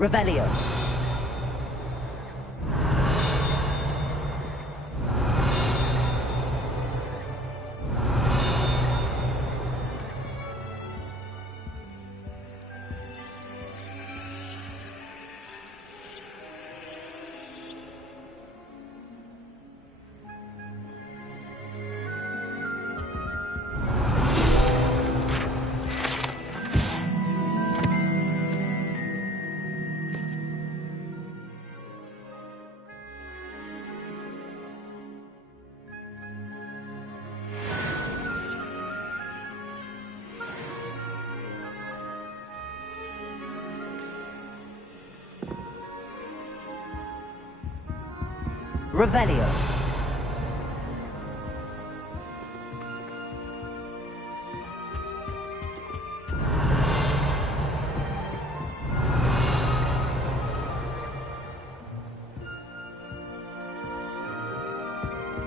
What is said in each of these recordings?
Revelio. Revelio.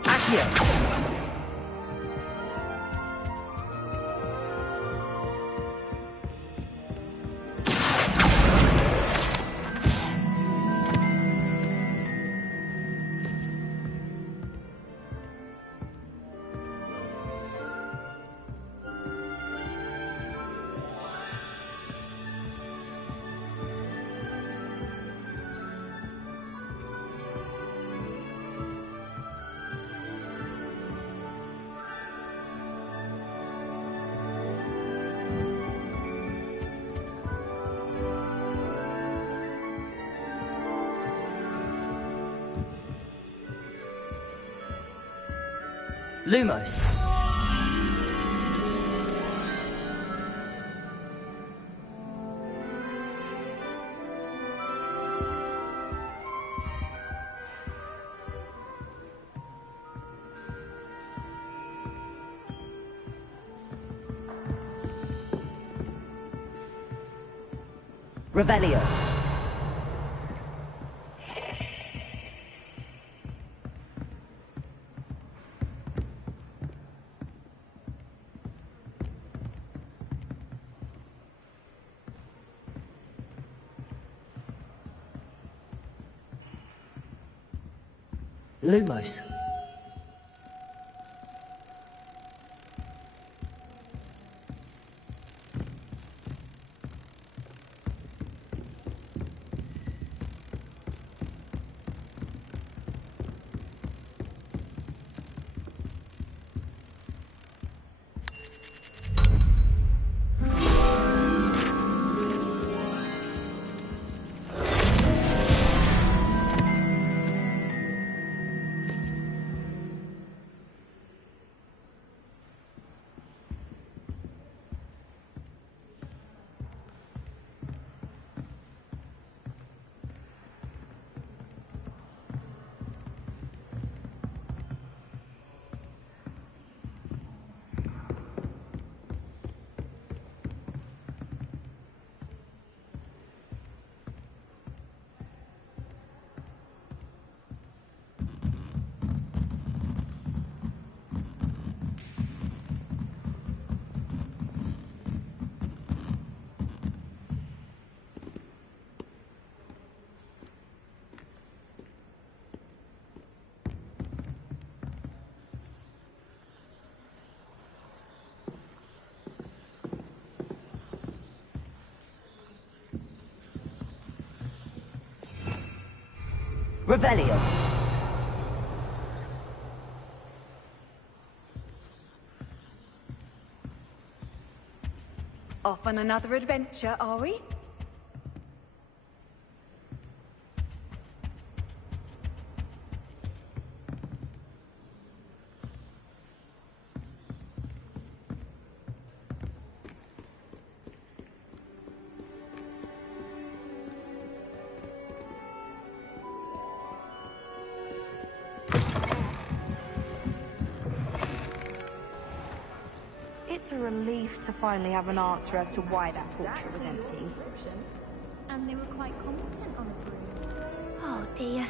Accio. Lumos. Revelio. Lumos. Revelio. Off on another adventure, are we? relief to finally have an answer as to why that portrait was empty. And they were quite competent on the broom. Oh dear,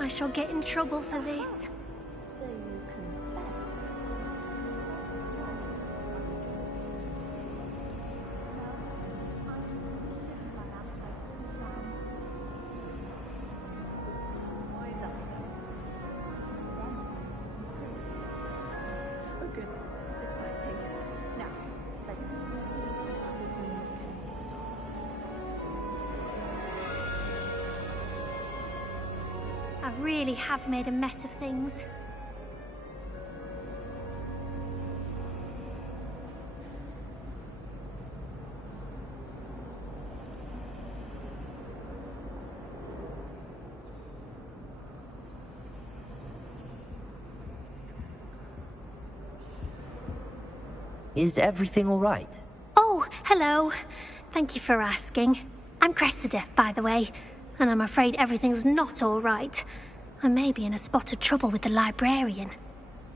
I shall get in trouble for this. I really have made a mess of things. Is everything all right? Oh, hello. Thank you for asking. I'm Cressida, by the way, and I'm afraid everything's not all right. I may be in a spot of trouble with the librarian.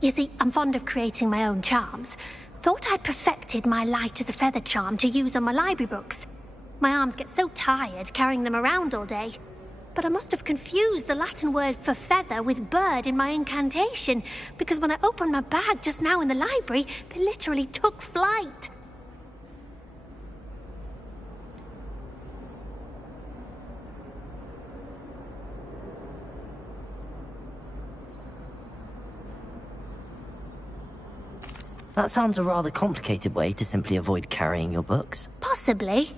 You see, I'm fond of creating my own charms. Thought I'd perfected my light as a feather charm to use on my library books. My arms get so tired carrying them around all day. But I must have confused the Latin word for feather with bird in my incantation, because when I opened my bag just now in the library, they literally took flight. That sounds a rather complicated way to simply avoid carrying your books. Possibly.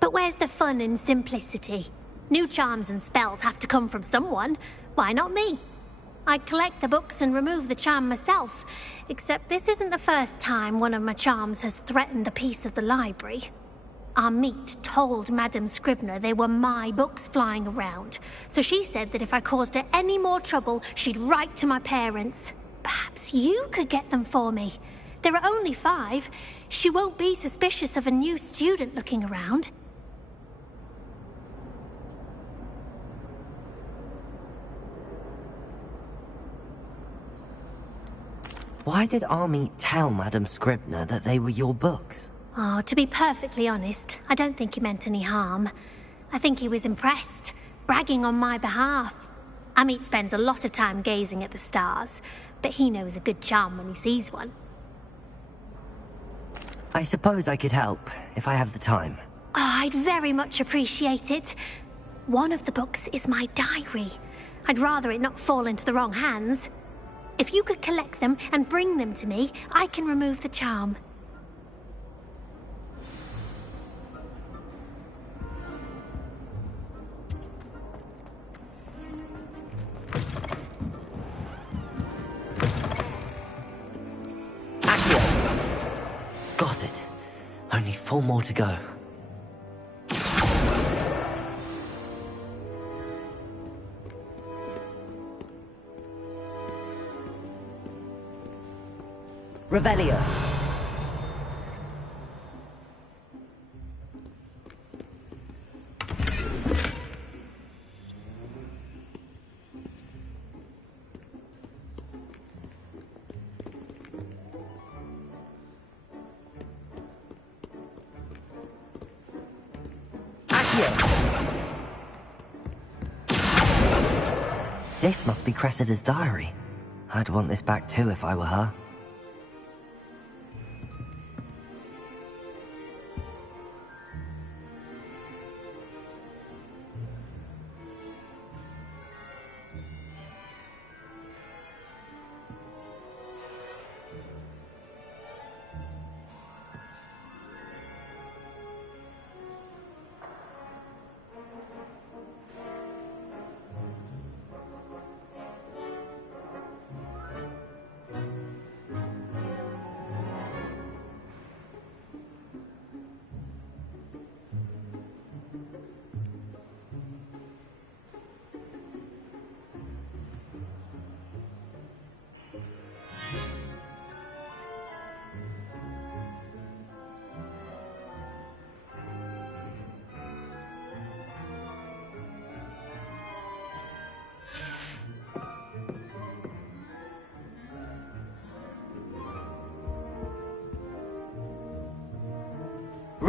But where's the fun in simplicity? New charms and spells have to come from someone. Why not me? I collect the books and remove the charm myself, except this isn't the first time one of my charms has threatened the peace of the library. Amit told Madame Scribner they were my books flying around, so she said that if I caused her any more trouble, she'd write to my parents. Perhaps you could get them for me. There are only 5. She won't be suspicious of a new student looking around. Why did Army tell Madame Scribner that they were your books? Oh, to be perfectly honest, I don't think he meant any harm. I think he was impressed, bragging on my behalf. Amit spends a lot of time gazing at the stars, but he knows a good charm when he sees one. I suppose I could help, if I have the time. Oh, I'd very much appreciate it. One of the books is my diary. I'd rather it not fall into the wrong hands. If you could collect them and bring them to me, I can remove the charm. Accio! Got it. Only 4 more to go. Revelio. This must be Cressida's diary. I'd want this back too if I were her.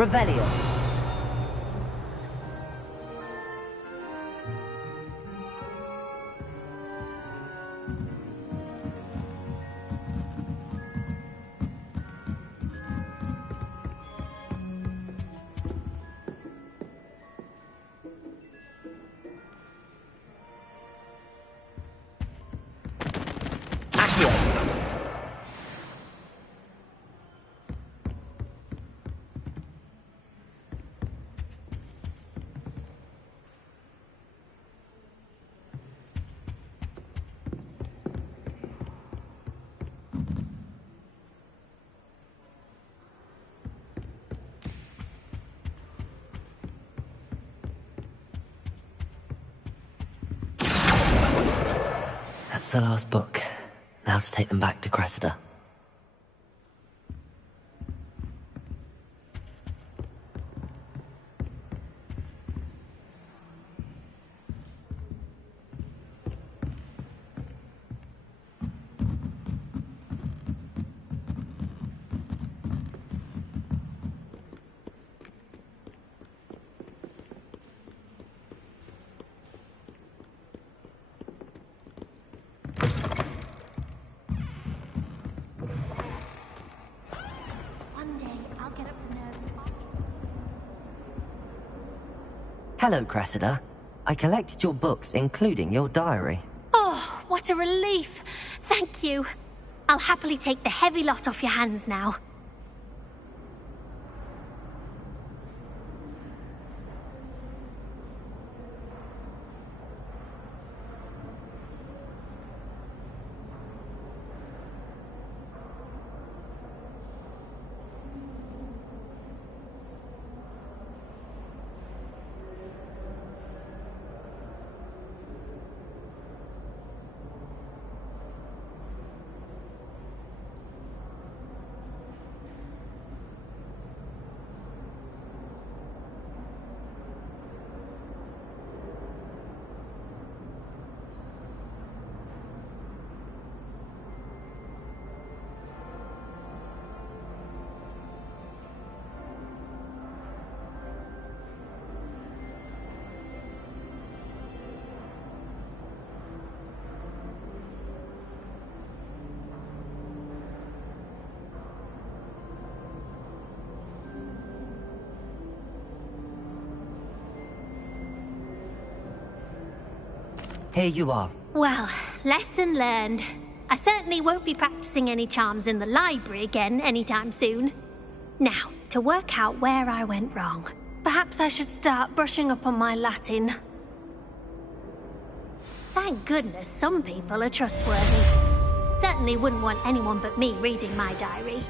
Revelio. That's the last book. Now to take them back to Cressida. Hello, Cressida. I collected your books, including your diary. Oh, what a relief. Thank you. I'll happily take the heavy lot off your hands now. Here you are. Well, lesson learned. I certainly won't be practicing any charms in the library again anytime soon. Now, to work out where I went wrong. Perhaps I should start brushing up on my Latin. Thank goodness some people are trustworthy. Certainly wouldn't want anyone but me reading my diary.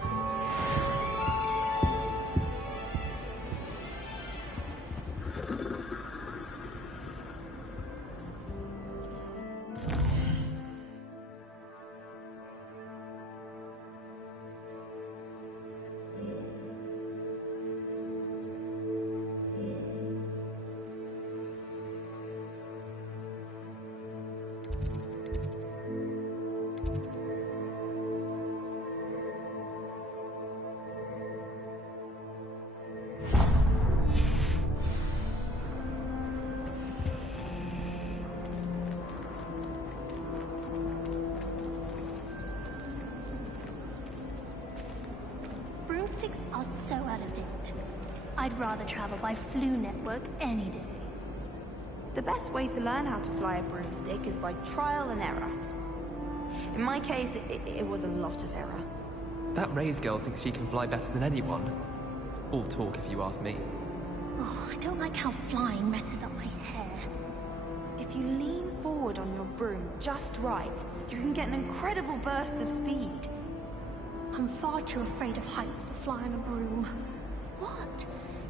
Broomsticks are so out of date. I'd rather travel by Flu Network any day. The best way to learn how to fly a broomstick is by trial and error. In my case, it was a lot of error. That Reyes girl thinks she can fly better than anyone. All talk, if you ask me. Oh, I don't like how flying messes up my hair. If you lean forward on your broom just right, you can get an incredible burst of speed. I'm far too afraid of heights to fly on a broom. What?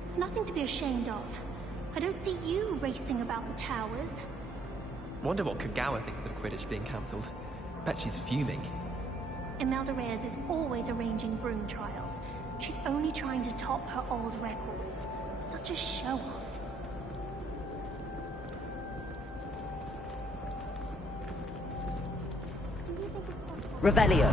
It's nothing to be ashamed of. I don't see you racing about the towers. Wonder what Kagawa thinks of Quidditch being cancelled. Bet she's fuming. Imelda Reyes is always arranging broom trials. She's only trying to top her old records. Such a show-off. Revelio.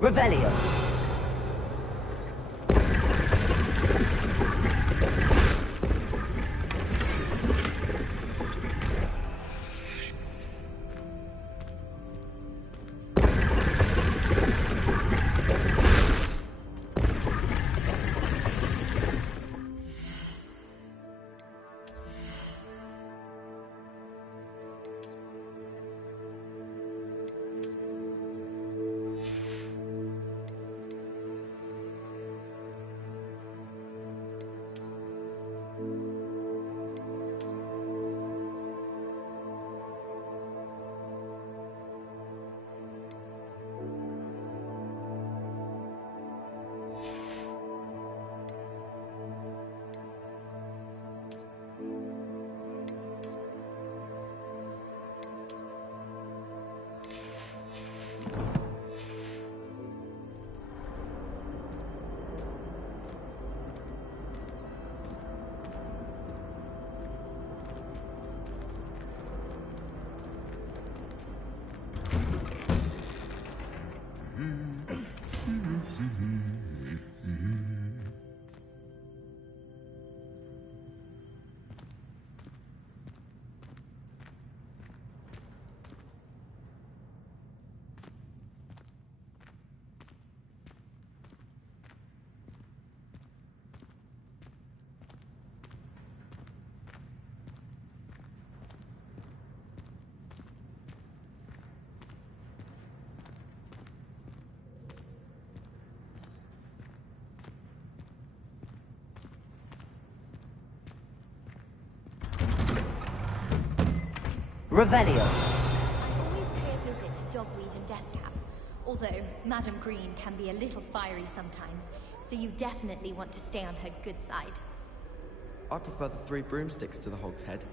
Revelio. Revelio. I always pay a visit to Dogweed and Deathcap, although Madam Green can be a little fiery sometimes, so you definitely want to stay on her good side. I prefer the Three Broomsticks to the Hog's Head.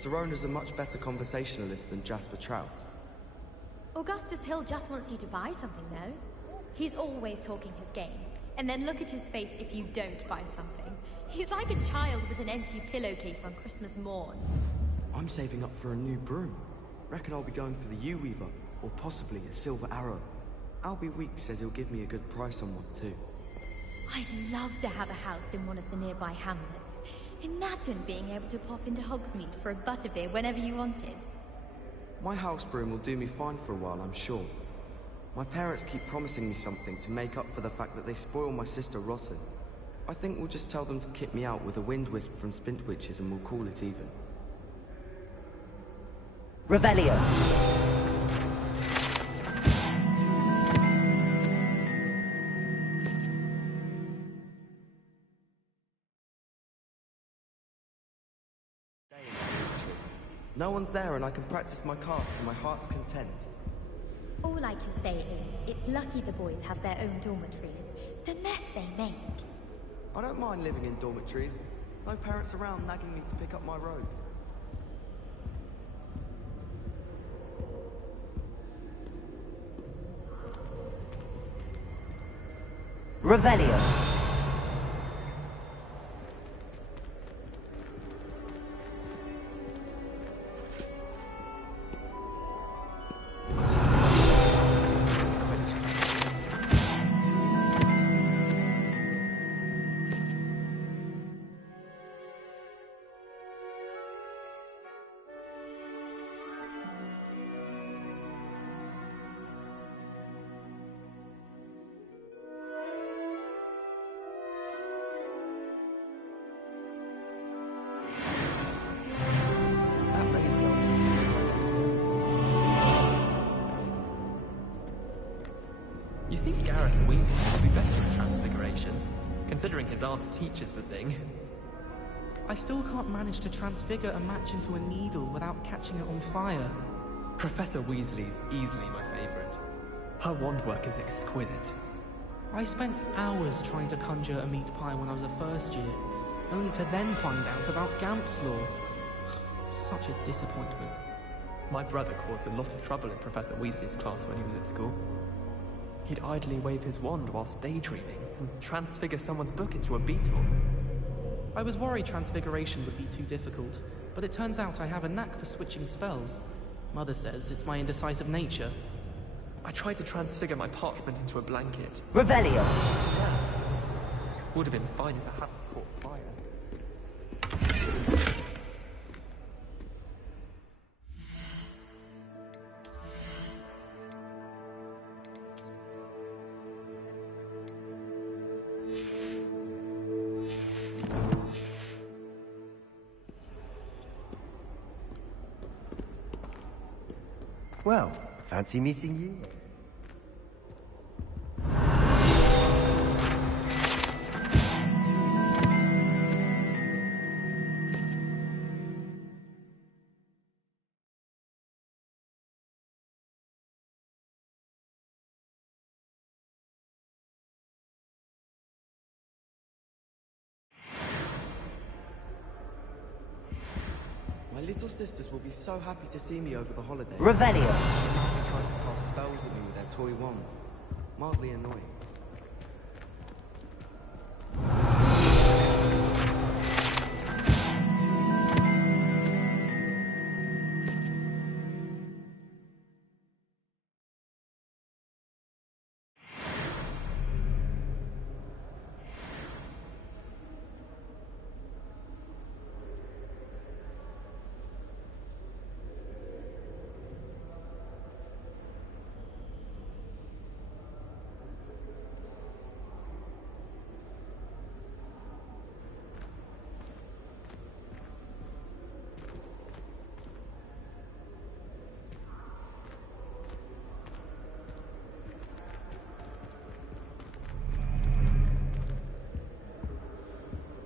Sirona's a much better conversationalist than Jasper Trout. Augustus Hill just wants you to buy something, though. He's always talking his game, and then look at his face if you don't buy something. He's like a child with an empty pillowcase on Christmas morn. I'm saving up for a new broom. Reckon I'll be going for the Yew-Weaver, or possibly a Silver Arrow. Albie Weeks says he'll give me a good price on one too. I'd love to have a house in one of the nearby hamlets. Imagine being able to pop into Hogsmeade for a butterbeer whenever you wanted. My house broom will do me fine for a while, I'm sure. My parents keep promising me something to make up for the fact that they spoil my sister rotten. I think we'll just tell them to kick me out with a wind wisp from Spintwitches and we'll call it even. Revelio. No one's there and I can practice my cast to my heart's content. All I can say is, it's lucky the boys have their own dormitories. The mess they make. I don't mind living in dormitories. No parents around nagging me to pick up my robes. Revelio. You think Gareth Weasley would be better at Transfiguration, considering his aunt teaches the thing? I still can't manage to transfigure a match into a needle without catching it on fire. Professor Weasley's easily my favorite. Her wand work is exquisite. I spent hours trying to conjure a meat pie when I was a first year, only to then find out about Gamp's Law. Such a disappointment. My brother caused a lot of trouble in Professor Weasley's class when he was at school. He'd idly wave his wand whilst daydreaming and transfigure someone's book into a beetle. I was worried transfiguration would be too difficult, but it turns out I have a knack for switching spells. Mother says it's my indecisive nature. I tried to transfigure my parchment into a blanket. Revelio. Would have been fine if I hadn't caught fire. Well, fancy meeting you. My little sisters will be so happy to see me over the holidays. Revelio. They try to cast spells at me with their toy wands. Mildly annoying.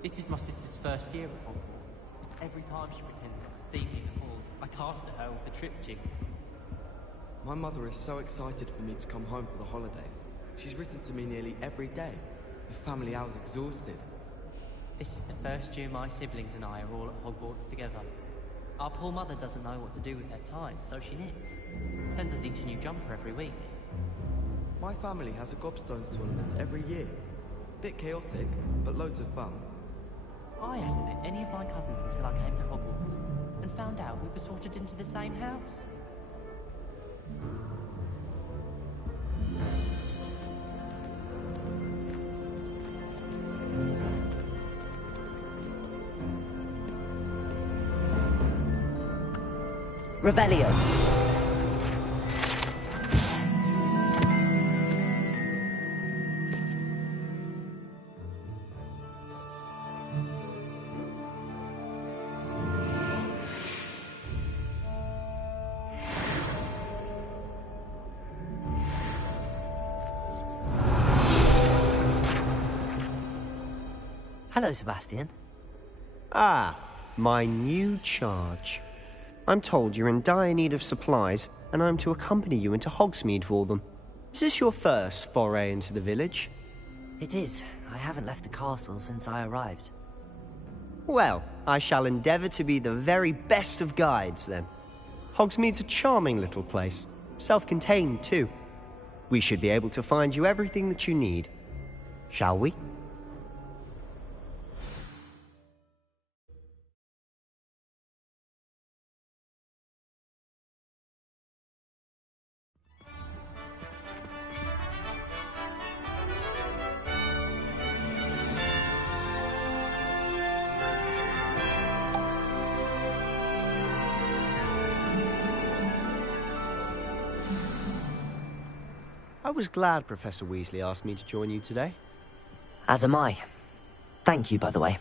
This is my sister's first year at Hogwarts. Every time she pretends not to see me in the halls, I cast at her with the triptychs. My mother is so excited for me to come home for the holidays. She's written to me nearly every day. The family hour's exhausted. This is the first year my siblings and I are all at Hogwarts together. Our poor mother doesn't know what to do with her time, so she knits. Sends us each a new jumper every week. My family has a gobstones tournament every year. Bit chaotic, but loads of fun. I hadn't met any of my cousins until I came to Hogwarts, and found out we were sorted into the same house. Revelio. Hello, Sebastian. Ah, my new charge. I'm told you're in dire need of supplies, and I'm to accompany you into Hogsmeade for them. Is this your first foray into the village? It is. I haven't left the castle since I arrived. Well, I shall endeavour to be the very best of guides, then. Hogsmeade's a charming little place. Self-contained, too. We should be able to find you everything that you need. Shall we? I was glad Professor Weasley asked me to join you today. As am I. Thank you, by the way.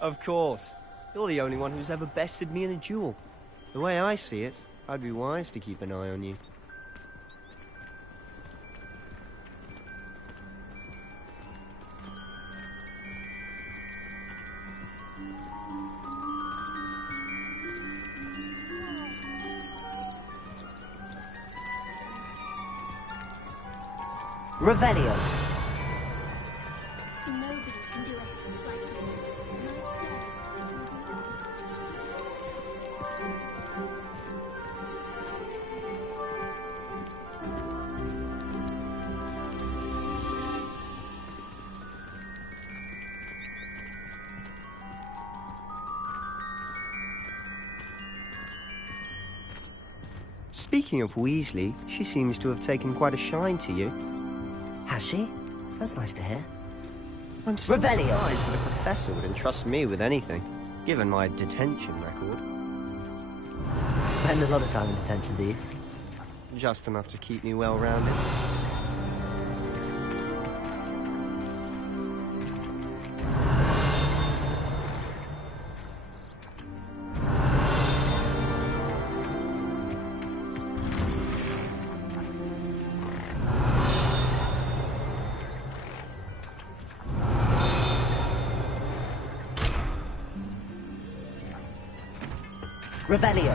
Of course. You're the only one who's ever bested me in a duel. The way I see it, I'd be wise to keep an eye on you. Revelio. Nobody can do anything like you. Speaking of Weasley, she seems to have taken quite a shine to you. Has she? That's nice to hear. I'm still Revelio. surprised that a professor would entrust me with anything, given my detention record. Spend a lot of time in detention, do you? Just enough to keep me well-rounded. Revelio.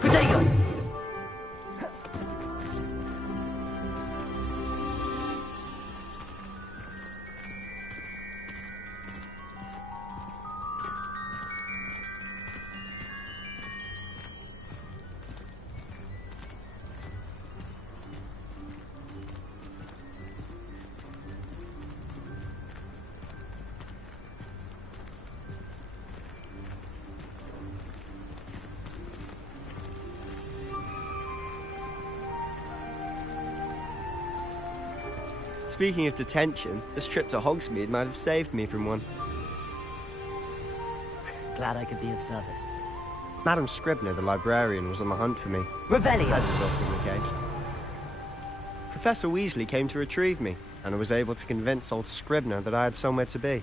Protego! Speaking of detention, this trip to Hogsmeade might have saved me from one. Glad I could be of service. Madam Scribner, the librarian, was on the hunt for me. Revelio! As is often the case. Professor Weasley came to retrieve me, and I was able to convince old Scribner that I had somewhere to be.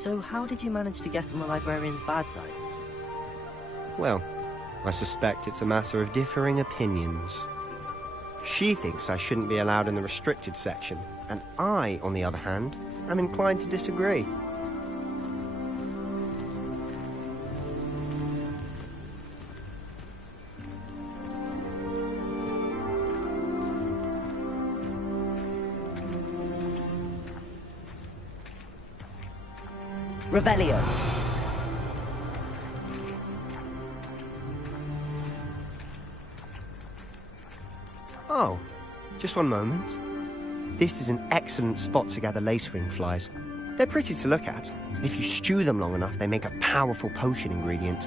So how did you manage to get on the librarian's bad side? Well, I suspect it's a matter of differing opinions. She thinks I shouldn't be allowed in the restricted section, and I, on the other hand, am inclined to disagree. Revelio. Oh, just one moment. This is an excellent spot to gather lacewing flies. They're pretty to look at. If you stew them long enough, they make a powerful potion ingredient.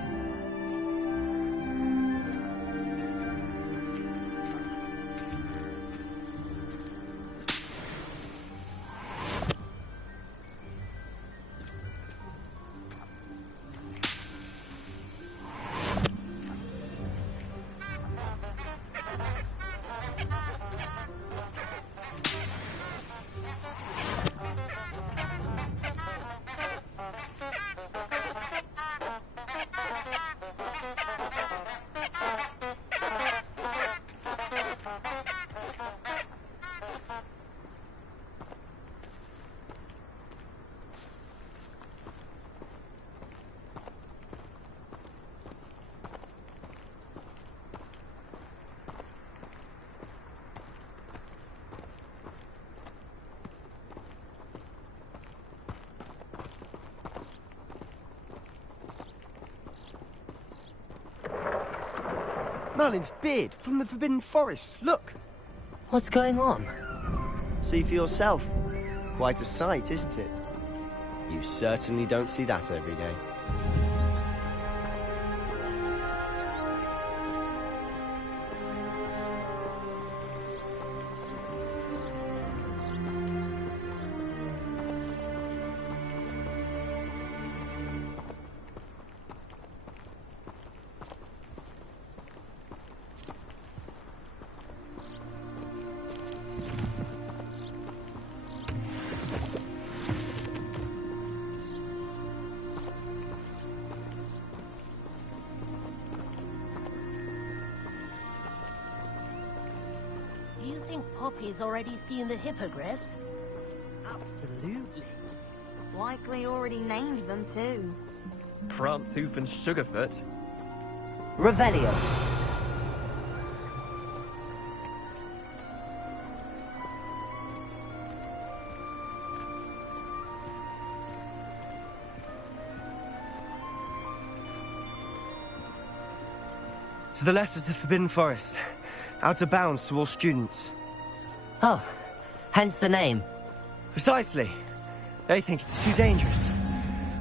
Merlin's beard from the Forbidden Forest. Look! What's going on? See for yourself. Quite a sight, isn't it? You certainly don't see that every day. think Poppy's already seen the hippogriffs? Absolutely. Likely already named them too. Prance, Hoof, and Sugarfoot. Revelio. To the left is the Forbidden Forest. Out of bounds to all students. Oh, hence the name. Precisely. They think it's too dangerous.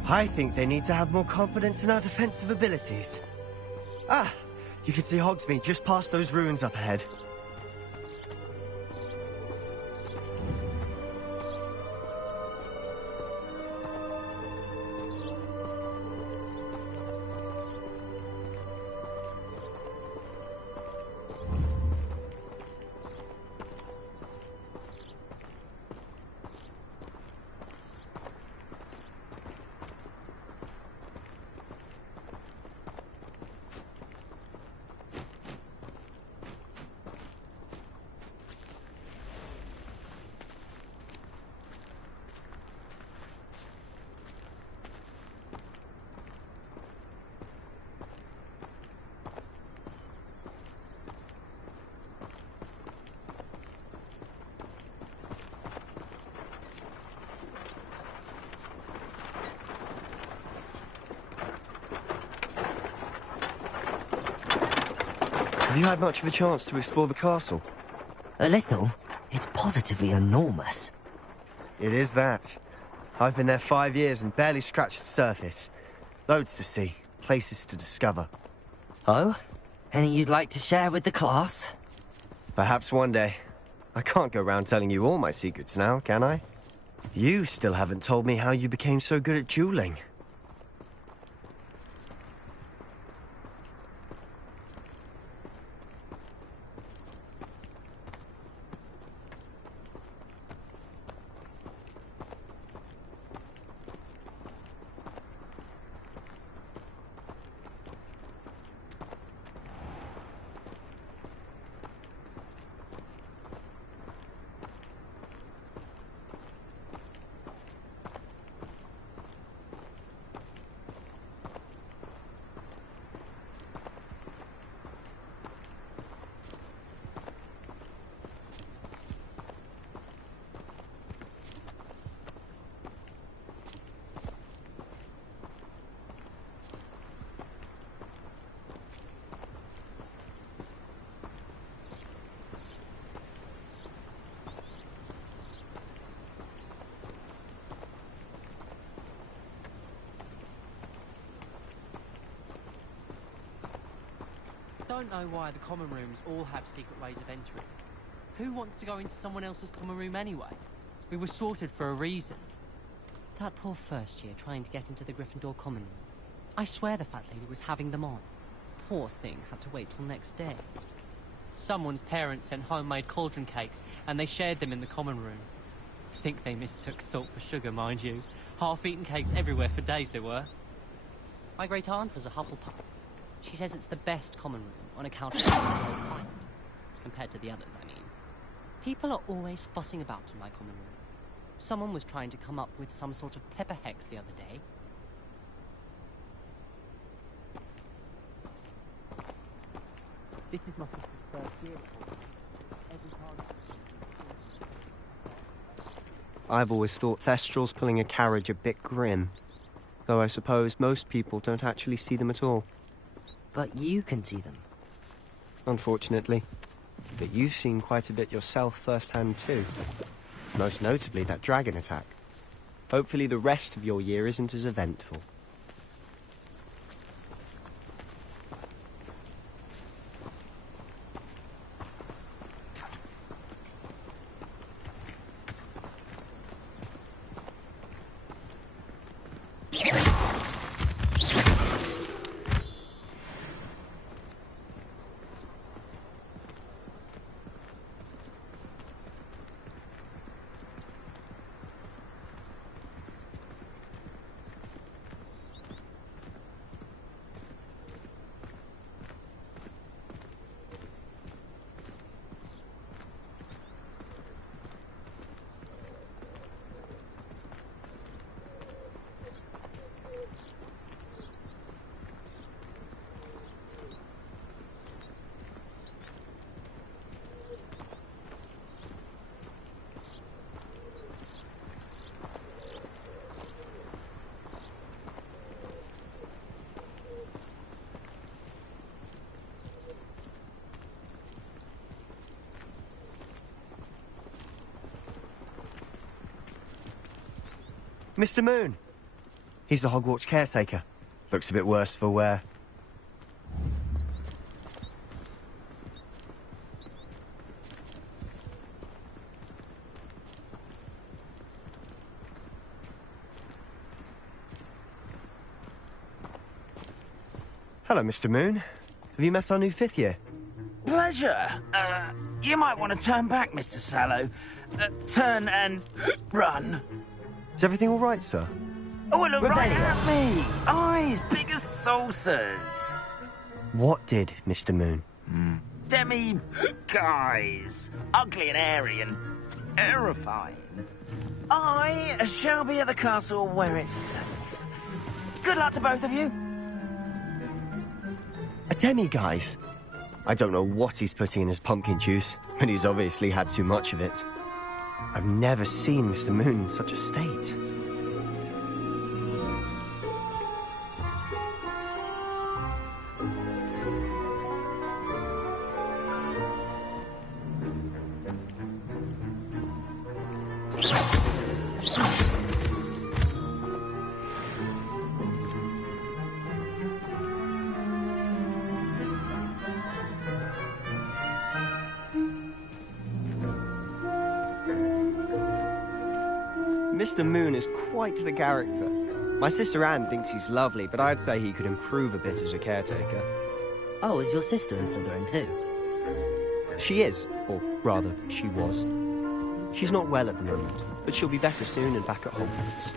I think they need to have more confidence in our defensive abilities. Ah, you can see Hogsmeade just past those ruins up ahead. Have you had much of a chance to explore the castle? A little. It's positively enormous. It is that. I've been there 5 years and barely scratched the surface. Loads to see, places to discover. Oh? Any you'd like to share with the class? Perhaps one day. I can't go around telling you all my secrets now, can I? You still haven't told me how you became so good at dueling. I don't know why the common rooms all have secret ways of entering. Who wants to go into someone else's common room anyway? We were sorted for a reason. That poor first year trying to get into the Gryffindor common room. I swear the fat lady was having them on. Poor thing had to wait till next day. Someone's parents sent homemade cauldron cakes, and they shared them in the common room. Think they mistook salt for sugar, mind you. Half-eaten cakes everywhere for days they were. My great-aunt was a Hufflepuff. She says it's the best common room on account of being so quiet. Compared to the others, I mean. People are always fussing about in my common room. Someone was trying to come up with some sort of pepper hex the other day. This is my sister's first year at Hogwarts. Every time... I've always thought Thestrals pulling a carriage a bit grim. Though I suppose most people don't actually see them at all. But you can see them. Unfortunately. But you've seen quite a bit yourself firsthand too. Most notably that dragon attack. Hopefully the rest of your year isn't as eventful. Mr. Moon. He's the Hogwarts caretaker. Looks a bit worse for wear. Hello, Mr. Moon. Have you met our new 5th year? Pleasure. You might want to turn back, Mr. Sallow. Turn and run. Is everything all right, sir? Oh, look right at me! Eyes big as saucers. What did, Mr. Moon? Demi guys. Ugly and airy and terrifying. I shall be at the castle where it's safe. Good luck to both of you. A demi-guise? I don't know what he's putting in his pumpkin juice, but he's obviously had too much of it. I've never seen Mr. Moon in such a state. Mr. Moon is quite the character. My sister Anne thinks he's lovely, but I'd say he could improve a bit as a caretaker. Oh, is your sister in Slytherin too? She is, or rather, she was. She's not well at the moment, but she'll be better soon and back at Hogwarts.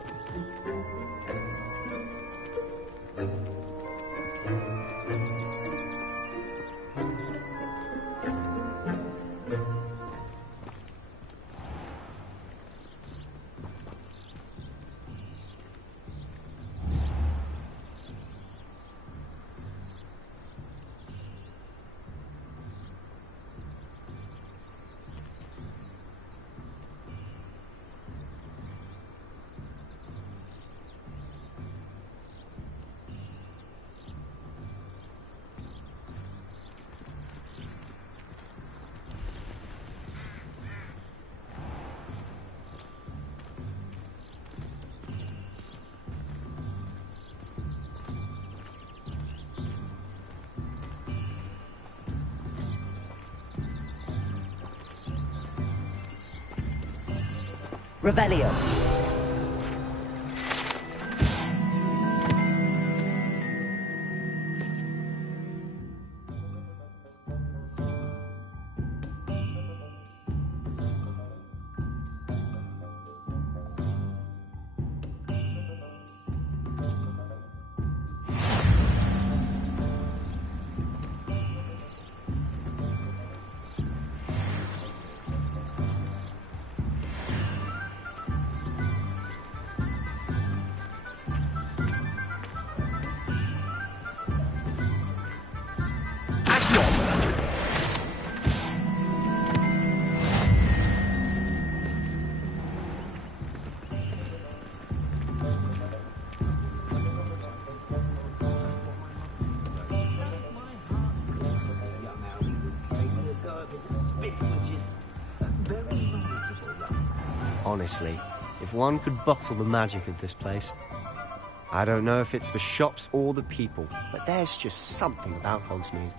Revelio. Honestly, if one could bottle the magic of this place. I don't know if it's the shops or the people, but there's just something about Hogsmeade.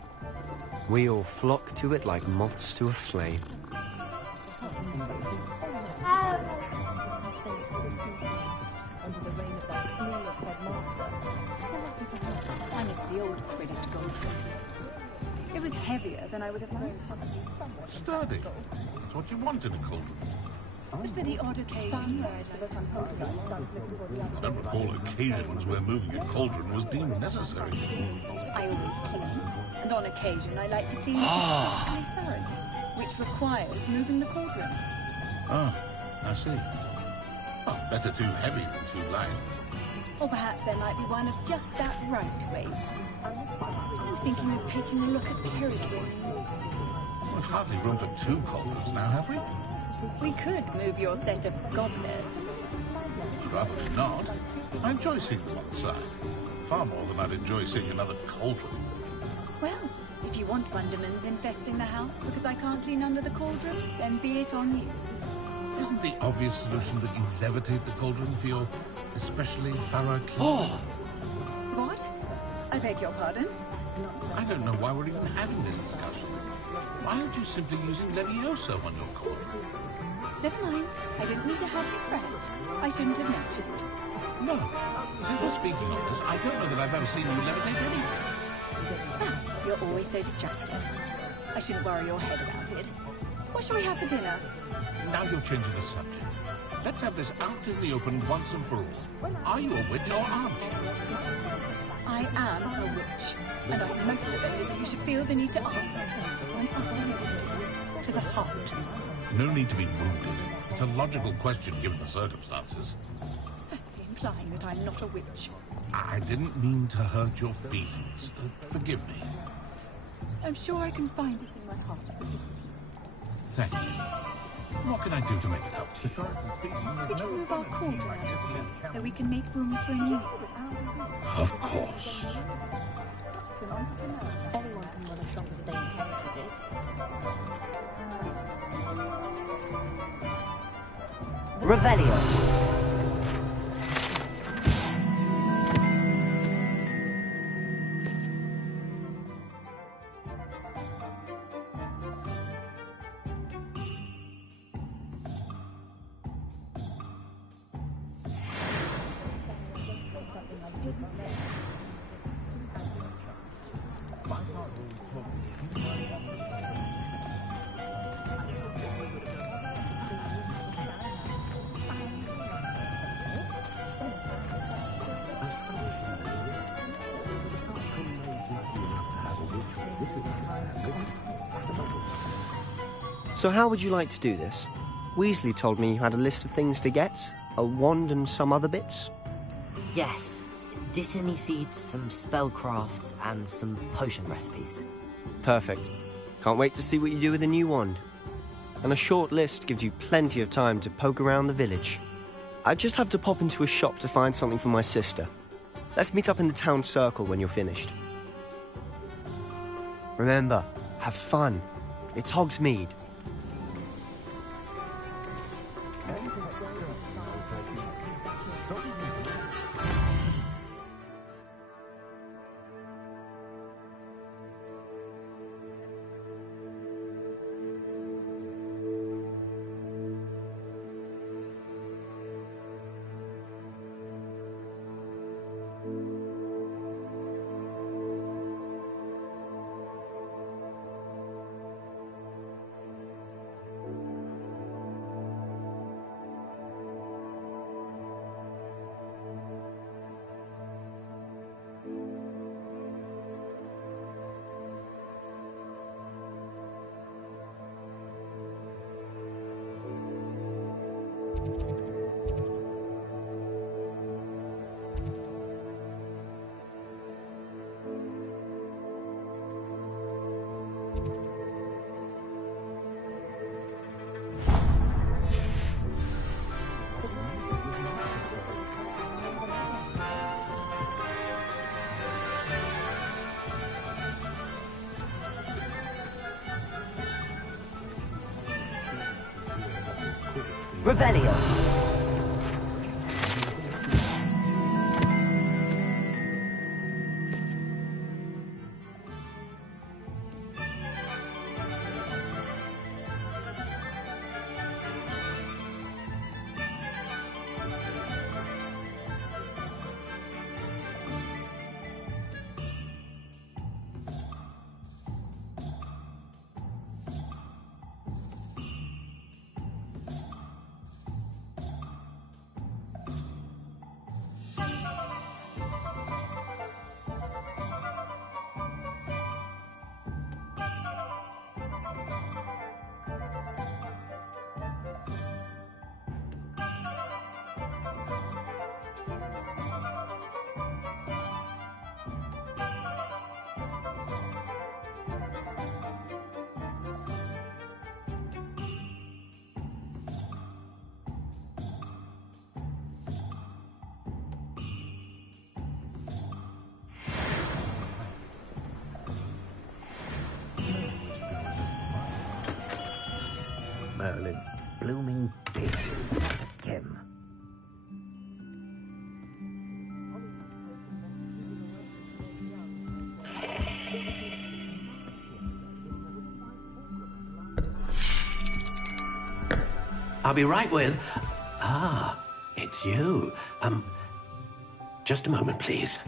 We all flock to it like moths to a flame. It was heavier than I would have known. Sturdy. That's what you want in a cauldron. But for the odd occasion where I'd like to I don't recall occasions where moving a cauldron was deemed necessary. I always clean, and on occasion I like to clean thoroughly, which requires moving the cauldron. Ah, I see. Well, better too heavy than too light. Or perhaps there might be one of just that right weight. I'm thinking of taking a look at Peregrine's. We've hardly room for 2 cauldrons now, have we? We could move your set of goblets. I'd rather not. I enjoy seeing them on the side. Far more than I'd enjoy seeing another cauldron. Well, if you want Wondermans infesting the house because I can't clean under the cauldron, then be it on you. Isn't the obvious solution that you levitate the cauldron for your especially thorough cleaning. Oh! What? I beg your pardon? I don't know why we're even having this discussion. Why aren't you simply using Levioso on your cauldron? Never mind. I didn't mean to have you fret. I shouldn't have mentioned. No. Since we're speaking of this, I don't know that I've ever seen you levitate anything. Ah, you're always so distracted. I shouldn't worry your head about it. What shall we have for dinner? Now you're changing the subject. Let's have this out in the open once and for all. Are you a witch or aren't you? I am a witch, and I'm most offended that you should feel the need to ask. When I wounded to the heart. No need to be wounded. It's a logical question given the circumstances. That's implying that I'm not a witch. I didn't mean to hurt your feelings. Forgive me. I'm sure I can find it in my heart. Thank you. What can I do to make it help to you? Could you move our cauldron out of here so we can make room for a new one? Of course. Anyone can run a shop if they inherited it. Revelio. So how would you like to do this? Weasley told me you had a list of things to get, a wand and some other bits. Yes. Dittany seeds, some spellcrafts, and some potion recipes. Perfect. Can't wait to see what you do with the new wand. And a short list gives you plenty of time to poke around the village. I just have to pop into a shop to find something for my sister. Let's meet up in the town circle when you're finished. Remember, have fun. It's Hogsmeade. Revelio. Merlin's blooming dick. Kim. I'll be right with... Ah, it's you. Just a moment, please.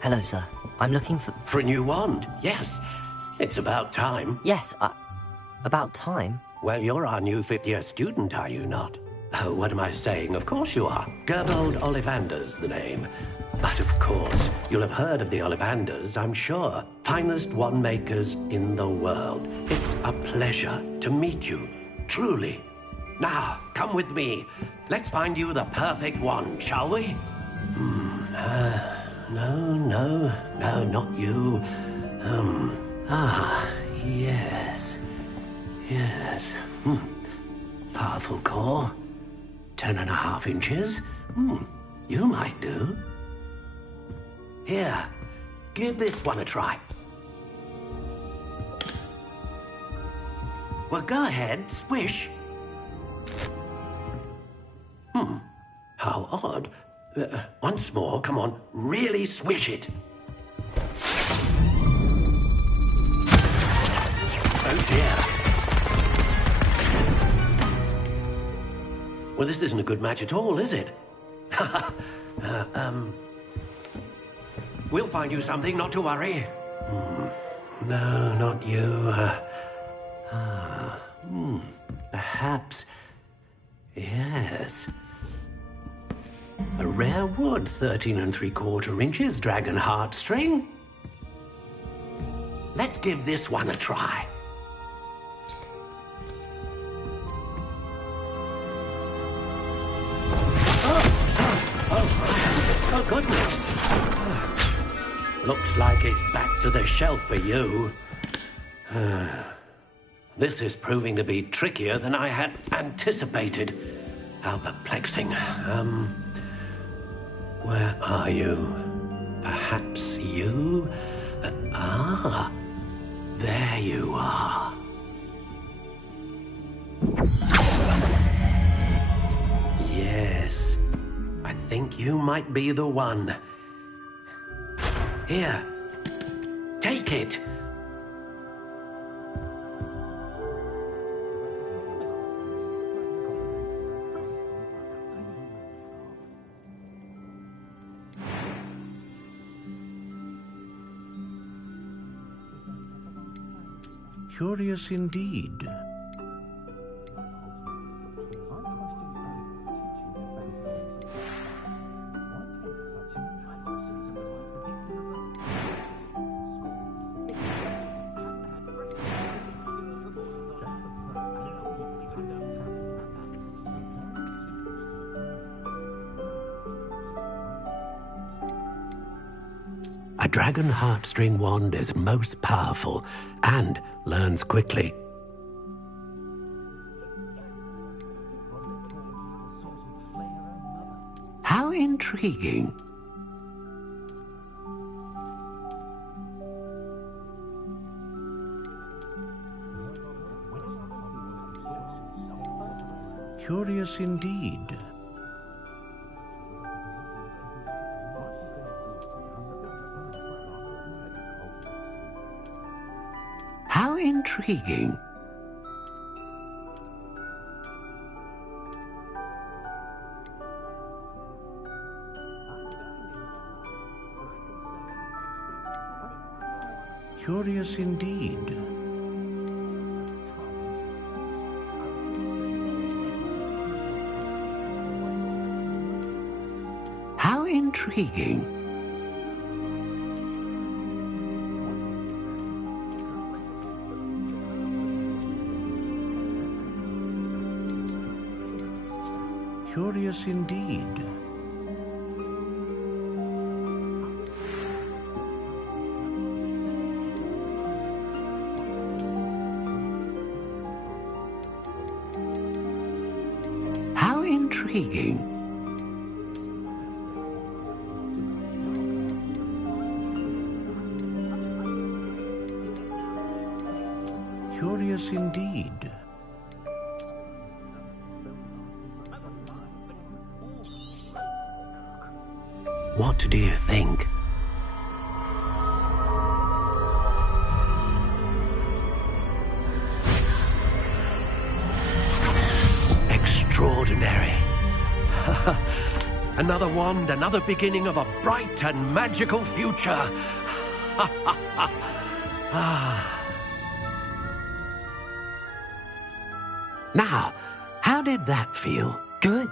Hello, sir. I'm looking for... For a new wand, yes. It's about time. Yes, about time? Well, you're our new fifth-year student, are you not? Oh, what am I saying? Of course you are. Gerbold Ollivander's the name. But of course, you'll have heard of the Ollivanders, I'm sure. Finest wand makers in the world. It's a pleasure to meet you, truly. Now, come with me. Let's find you the perfect wand, shall we? No, not you. Yes. Powerful core. 10.5 inches. You might do. Here, give this one a try. Well, go ahead, swish. How odd. Once more, come on, really swish it. Oh dear. Well, this isn't a good match at all, is it? We'll find you something, not to worry. No, not you. Perhaps... Yes. A rare wood, 13 3/4 inches, dragon heartstring. Let's give this one a try. Oh, goodness. Looks like it's back to the shelf for you. This is proving to be trickier than I had anticipated. How perplexing. Where are you? Perhaps you? There you are. Yes, I think you might be the one. Here, take it. Curious indeed. A dragon heartstring wand is most powerful and learns quickly. How intriguing. Curious indeed. How intriguing. Curious indeed. How intriguing. Curious indeed. How intriguing. Curious indeed. What do you think? Another wand, another beginning of a bright and magical future. Now, how did that feel? Good.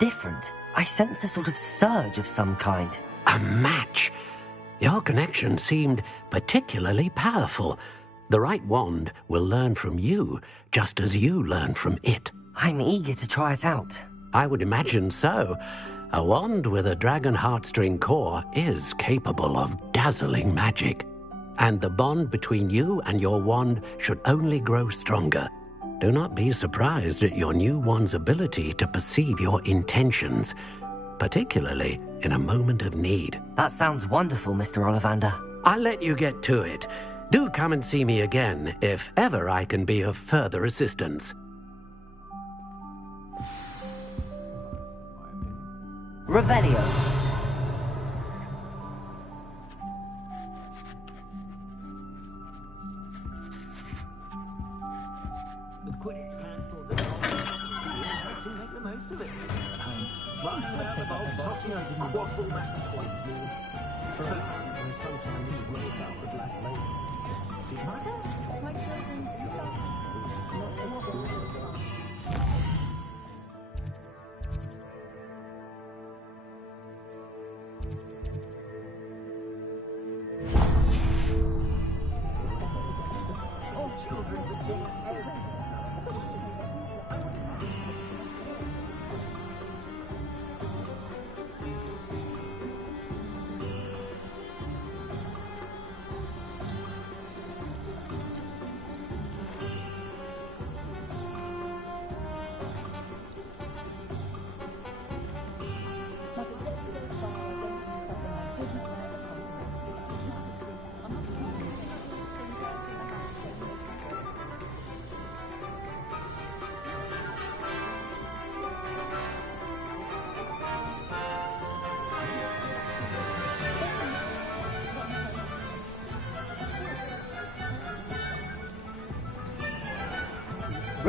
Different. I sensed a sort of surge of some kind. A match. Your connection seemed particularly powerful. The right wand will learn from you, just as you learn from it. I'm eager to try it out. I would imagine so. A wand with a dragon heartstring core is capable of dazzling magic. And the bond between you and your wand should only grow stronger. Do not be surprised at your new wand's ability to perceive your intentions, particularly in a moment of need. That sounds wonderful, Mr. Ollivander. I'll let you get to it. Do come and see me again if ever I can be of further assistance. Revelio. With quick cancelled the to make the most of it. Running around the bowl, tossing over quaffle back point.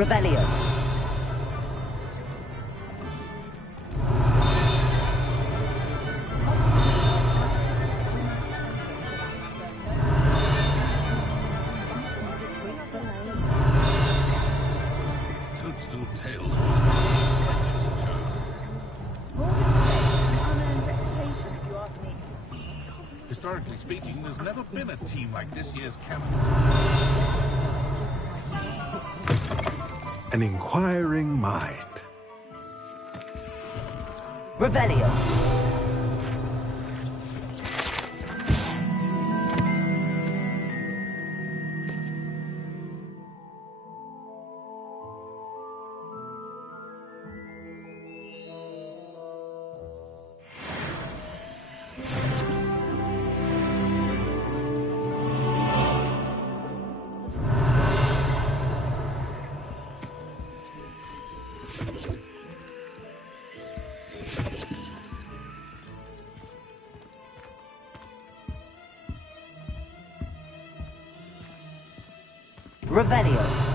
Revelio. Toadstool Tales. Historically speaking, there's never been a team like this year's camp. An inquiring mind. Revelio. Revelio.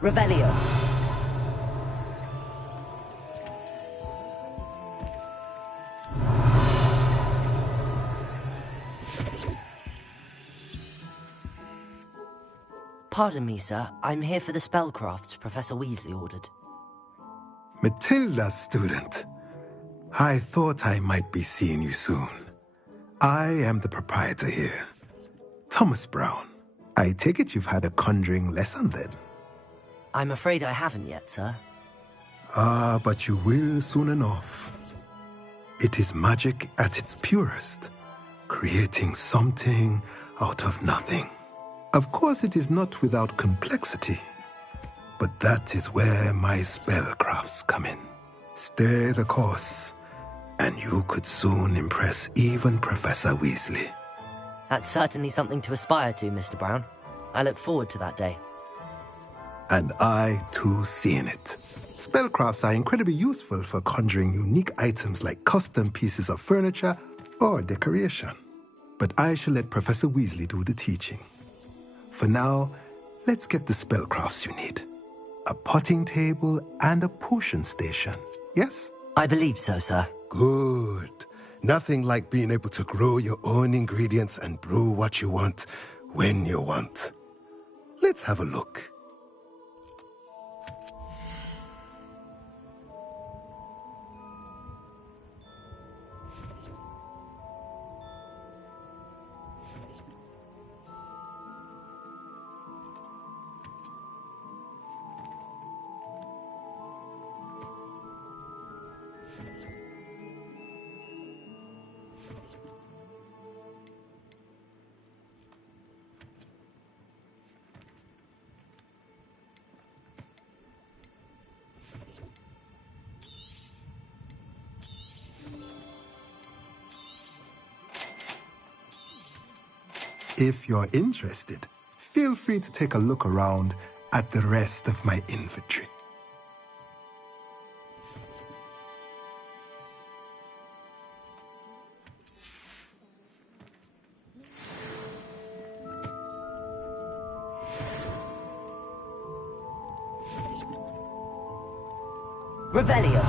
Revelio. Pardon me, sir. I'm here for the spellcrafts Professor Weasley ordered. Matilda, student. I thought I might be seeing you soon. I am the proprietor here, Thomas Brown. I take it you've had a conjuring lesson then? I'm afraid I haven't yet, sir. Ah, but you will soon enough. It is magic at its purest, creating something out of nothing. Of course, it is not without complexity, but that is where my spellcrafts come in. Stay the course, and you could soon impress even Professor Weasley. That's certainly something to aspire to, Mr. Brown. I look forward to that day. And I, too, see in it. Spellcrafts are incredibly useful for conjuring unique items like custom pieces of furniture or decoration. But I shall let Professor Weasley do the teaching. For now, let's get the spellcrafts you need. A potting table and a potion station, yes? I believe so, sir. Good. Nothing like being able to grow your own ingredients and brew what you want, when you want. Let's have a look. If you're interested, feel free to take a look around at the rest of my inventory. Revelio.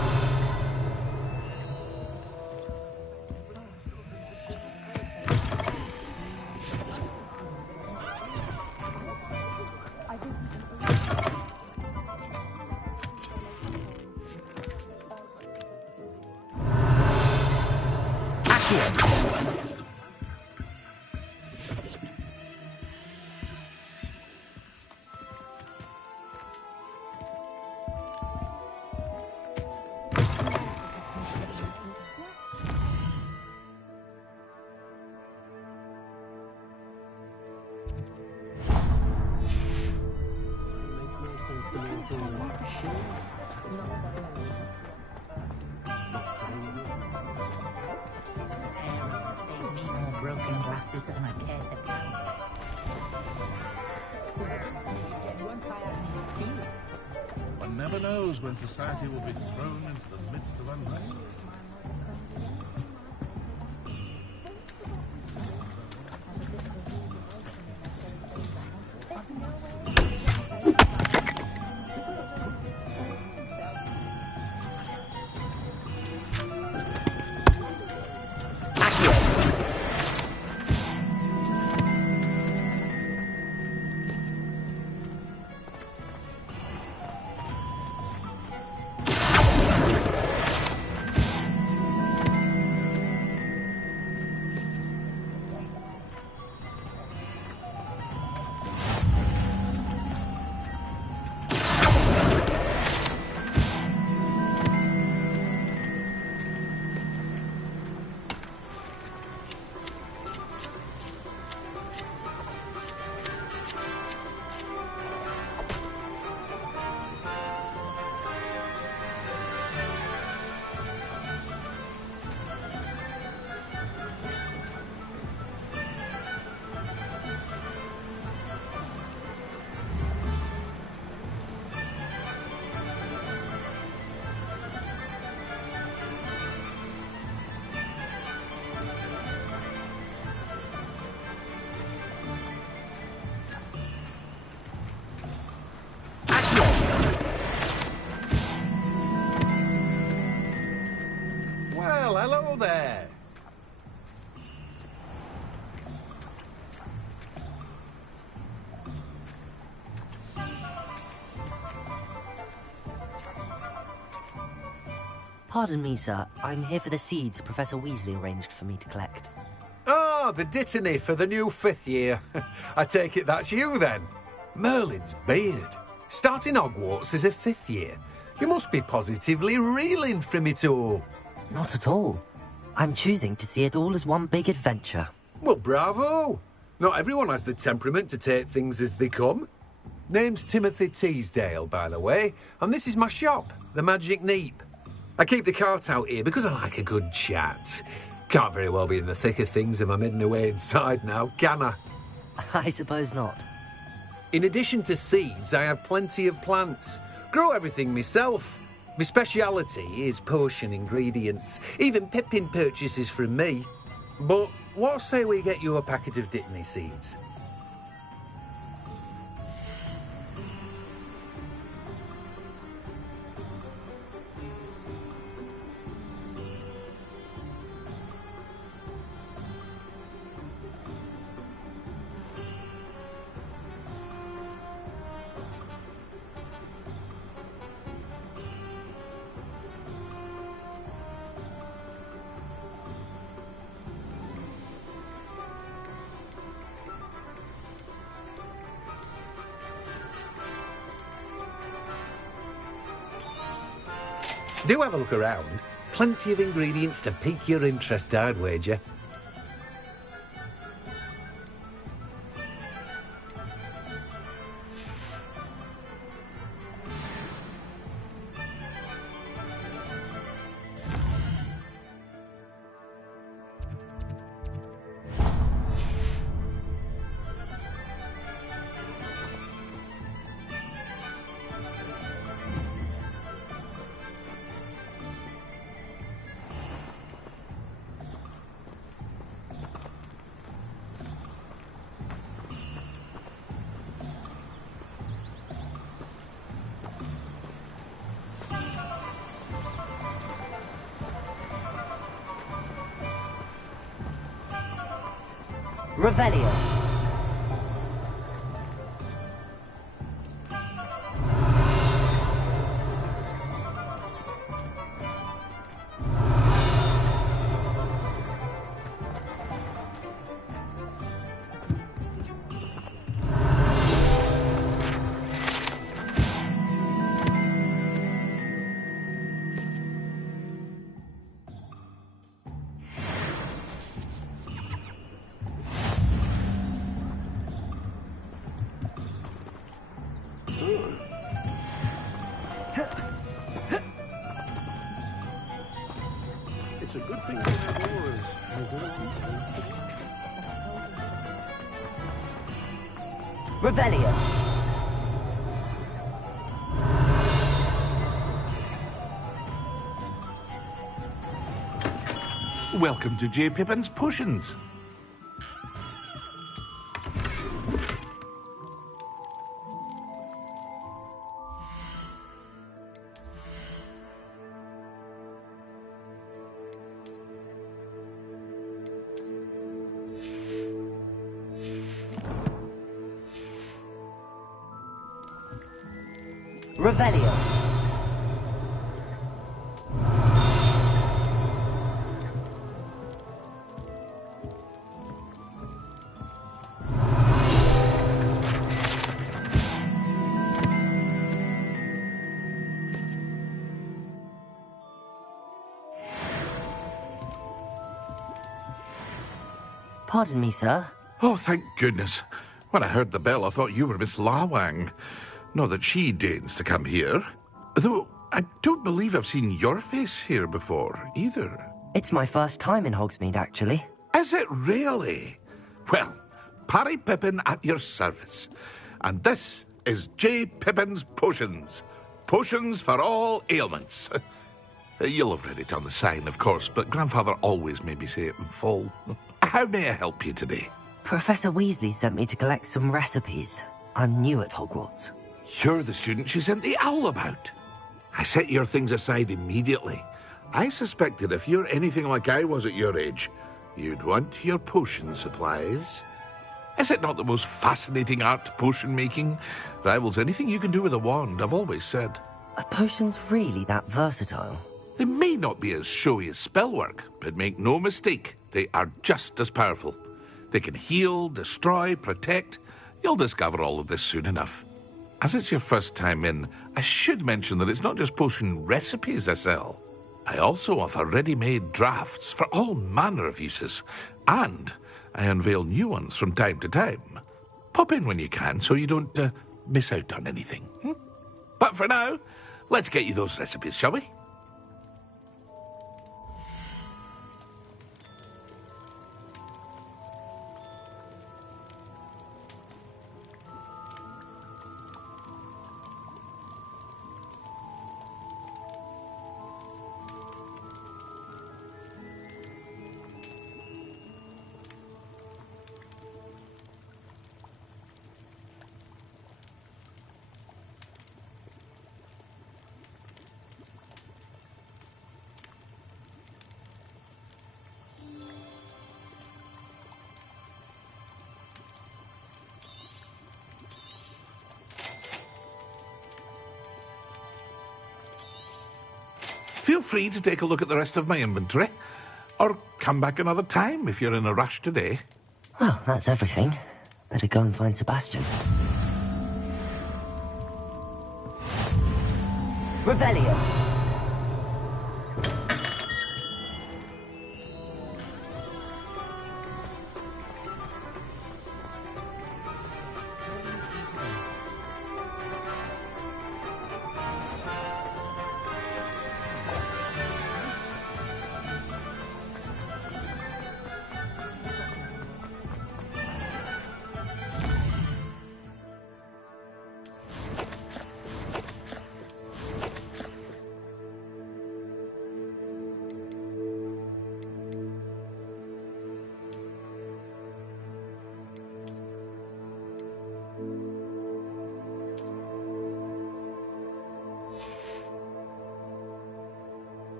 Broken glasses that my care had found. One never knows when society will be thrown into the midst of unrest. Well, hello there. Pardon me, sir. I'm here for the seeds Professor Weasley arranged for me to collect. Ah, the Dittany for the new 5th year. I take it that's you, then. Merlin's beard. Starting Hogwarts as a 5th year. You must be positively reeling from it all. Not at all. I'm choosing to see it all as one big adventure. Well, bravo. Not everyone has the temperament to take things as they come. Name's Timothy Teasdale, by the way, and this is my shop, the Magic Neep. I keep the cart out here because I like a good chat. Can't very well be in the thick of things if I'm hidden away inside now, can I? I suppose not. In addition to seeds, I have plenty of plants. Grow everything myself. My speciality is potion ingredients. Even Pippin purchases from me. But what say we get you a packet of Dittany seeds? Do have a look around. Plenty of ingredients to pique your interest, I'd wager. Revelio. It's a good thing explorers. Revelio. Welcome to J. Pippin's Potions. Revelio. Pardon me, sir. Oh, thank goodness. When I heard the bell, I thought you were Miss Lawang. Not that she deigns to come here. Though I don't believe I've seen your face here before, either. It's my first time in Hogsmeade, actually. Is it really? Well, Parry Pippin at your service. And this is J. Pippin's Potions. Potions for all ailments. You'll have read it on the sign, of course, but Grandfather always made me say it in full. How may I help you today? Professor Weasley sent me to collect some recipes. I'm new at Hogwarts. You're the student she sent the owl about. I set your things aside immediately. I suspected if you're anything like I was at your age, you'd want your potion supplies. Is it not the most fascinating art, potion making? Rivals anything you can do with a wand, I've always said. Are potions really that versatile? They may not be as showy as spellwork, but make no mistake, they are just as powerful. They can heal, destroy, protect. You'll discover all of this soon enough. As it's your first time in, I should mention that it's not just potion recipes I sell. I also offer ready-made drafts for all manner of uses. And I unveil new ones from time to time. Pop in when you can so you don't miss out on anything. But for now, let's get you those recipes, shall we? Feel free to take a look at the rest of my inventory, or come back another time if you're in a rush today. Well, that's everything. Better go and find Sebastian. Revelio.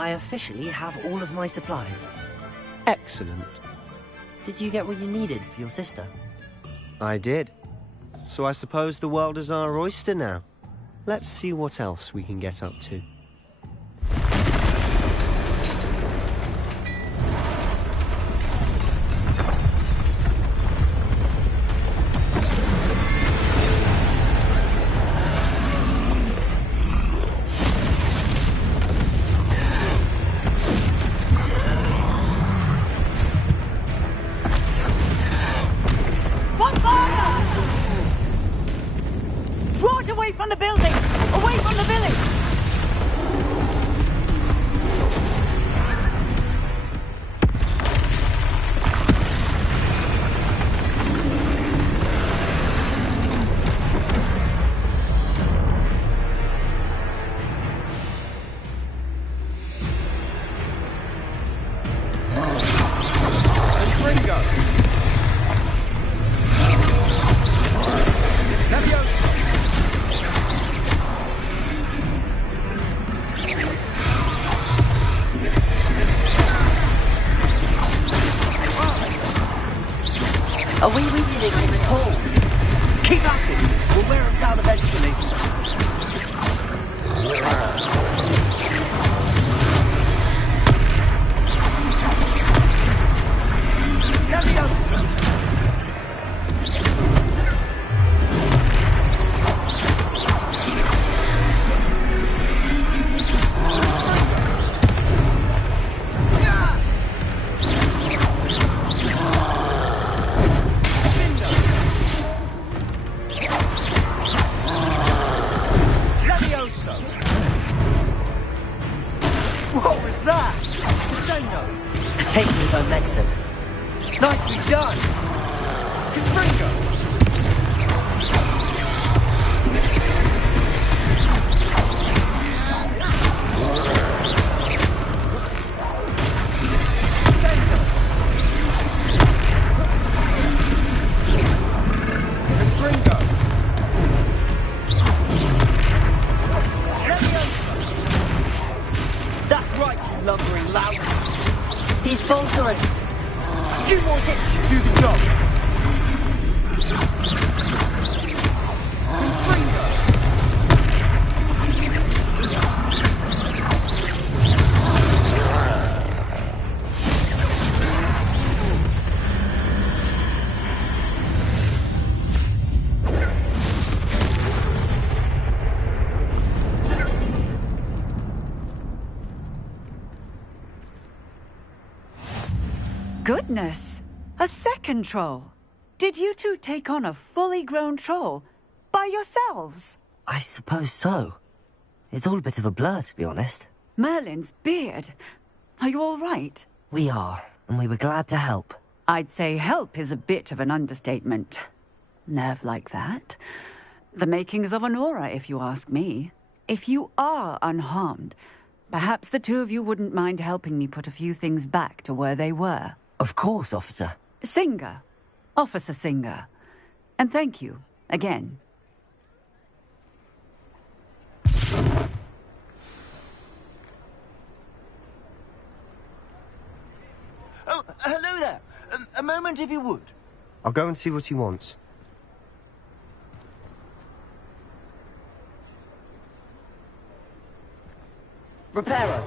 I officially have all of my supplies. Excellent. Did you get what you needed for your sister? I did. So I suppose the world is our oyster now. Let's see what else we can get up to. Draw it away from the building! Away from the village! Are we weakening him at all? Keep at it! We'll wear him down eventually. What was that? Crescendo! Taking his own medicine. Nicely done! Confringo! Lumbering lout. He's faltering. A few more hits should do the job. goodness! A second troll! Did you two take on a fully grown troll? By yourselves? I suppose so. It's all a bit of a blur, to be honest. Merlin's beard. Are you all right? We are, and we were glad to help. I'd say help is a bit of an understatement. Nerve like that. The makings of an aura, if you ask me. If you are unharmed, perhaps the two of you wouldn't mind helping me put a few things back to where they were. Of course, officer. Singer. Officer Singer. And thank you, again. Oh, hello there. A moment, if you would. I'll go and see what he wants. Reparo.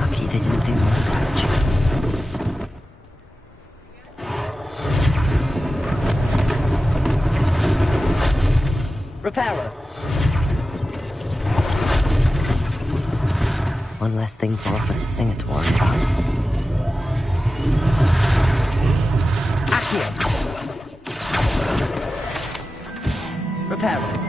Lucky they didn't do more damage. Reparo. One less thing for Officer Singer to worry about. Accio. Reparo.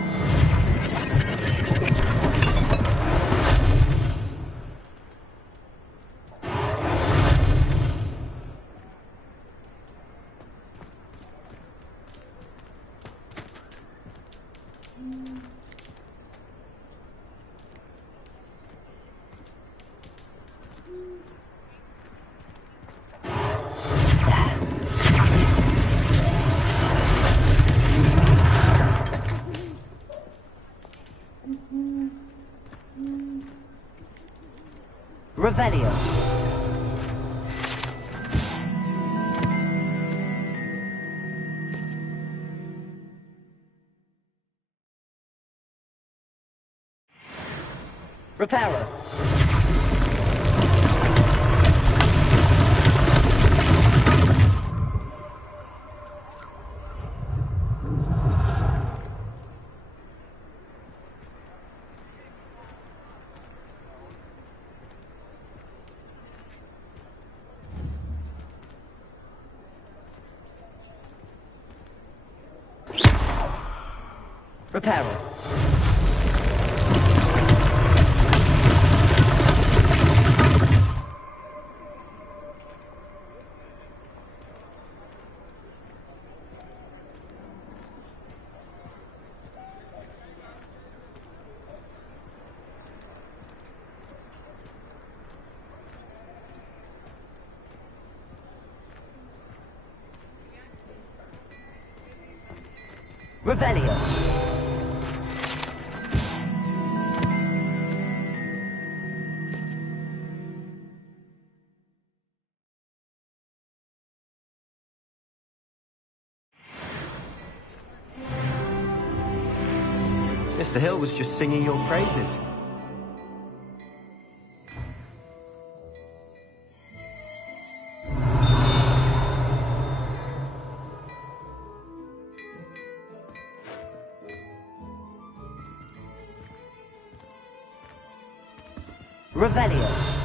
Revelio. Reparo. Reparo. Revelio. Mr. Hill was just singing your praises. Revelio.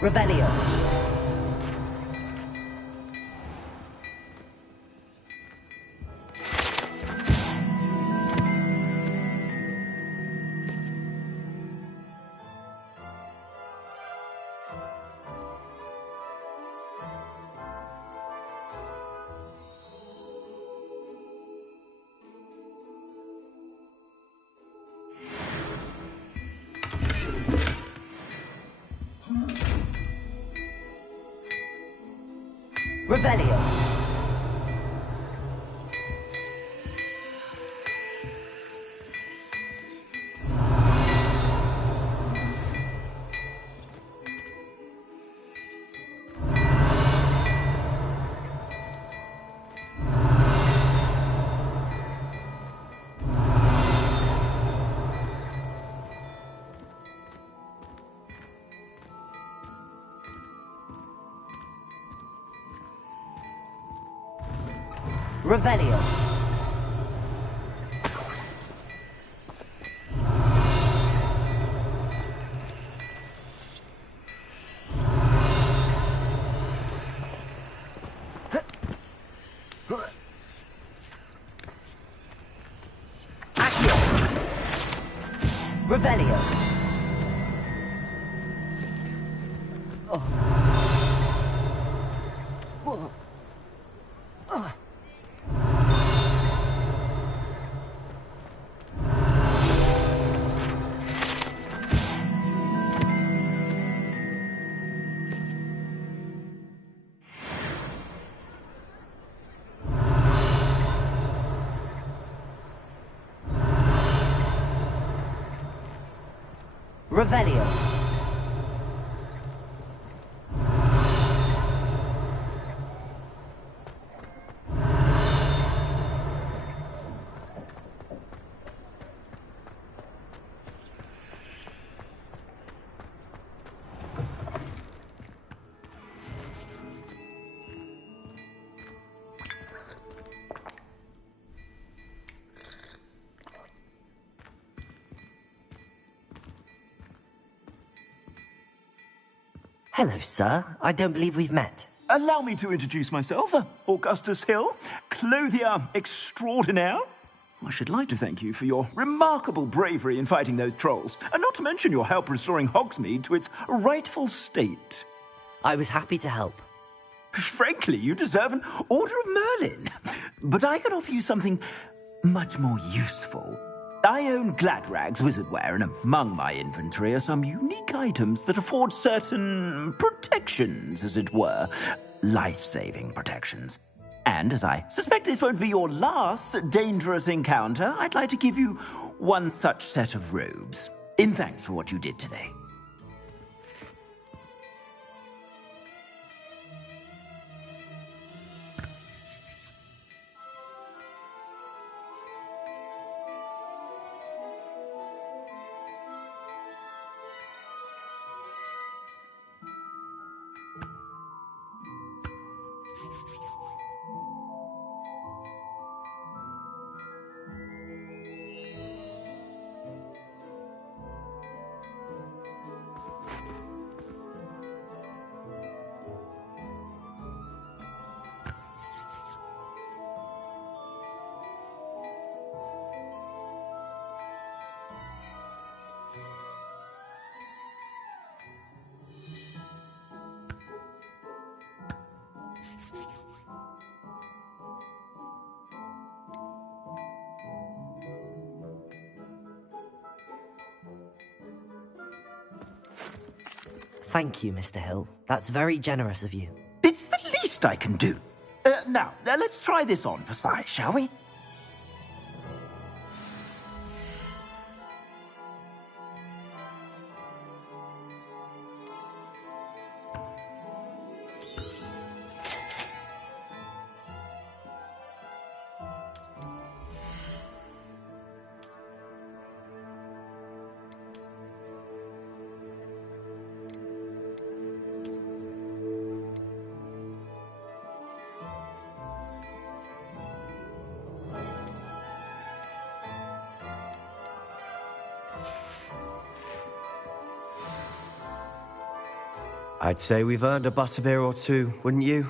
Revelio. Revelio. Revelio. Accio. Revelio. Oh. Whoa. Oh. Revelio. Hello, sir. I don't believe we've met. Allow me to introduce myself, Augustus Hill, clothier extraordinaire. I should like to thank you for your remarkable bravery in fighting those trolls, and not to mention your help restoring Hogsmeade to its rightful state. I was happy to help. Frankly, you deserve an Order of Merlin. But I can offer you something much more useful. I own Gladrag's wizardware, and among my inventory are some unique items that afford certain protections, as it were. Life-saving protections. And as I suspect this won't be your last dangerous encounter, I'd like to give you one such set of robes, in thanks for what you did today. Thank you, Mr. Hill. That's very generous of you. It's the least I can do. Now, let's try this on for size, shall we? I'd say we've earned a butterbeer or two, wouldn't you?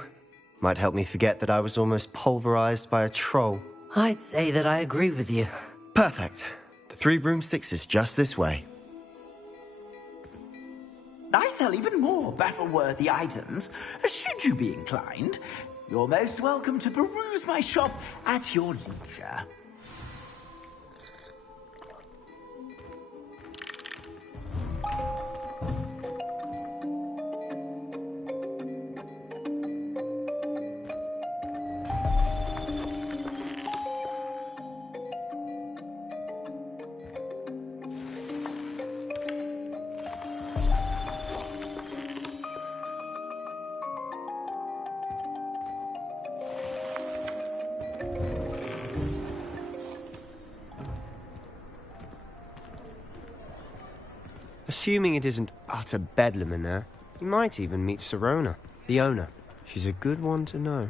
Might help me forget that I was almost pulverized by a troll. I'd say that I agree with you. Perfect. The Three Broomsticks is just this way. I sell even more battle-worthy items, should you be inclined. You're most welcome to peruse my shop at your leisure. Assuming it isn't utter bedlam in there, you might even meet Sirona, the owner. She's a good one to know.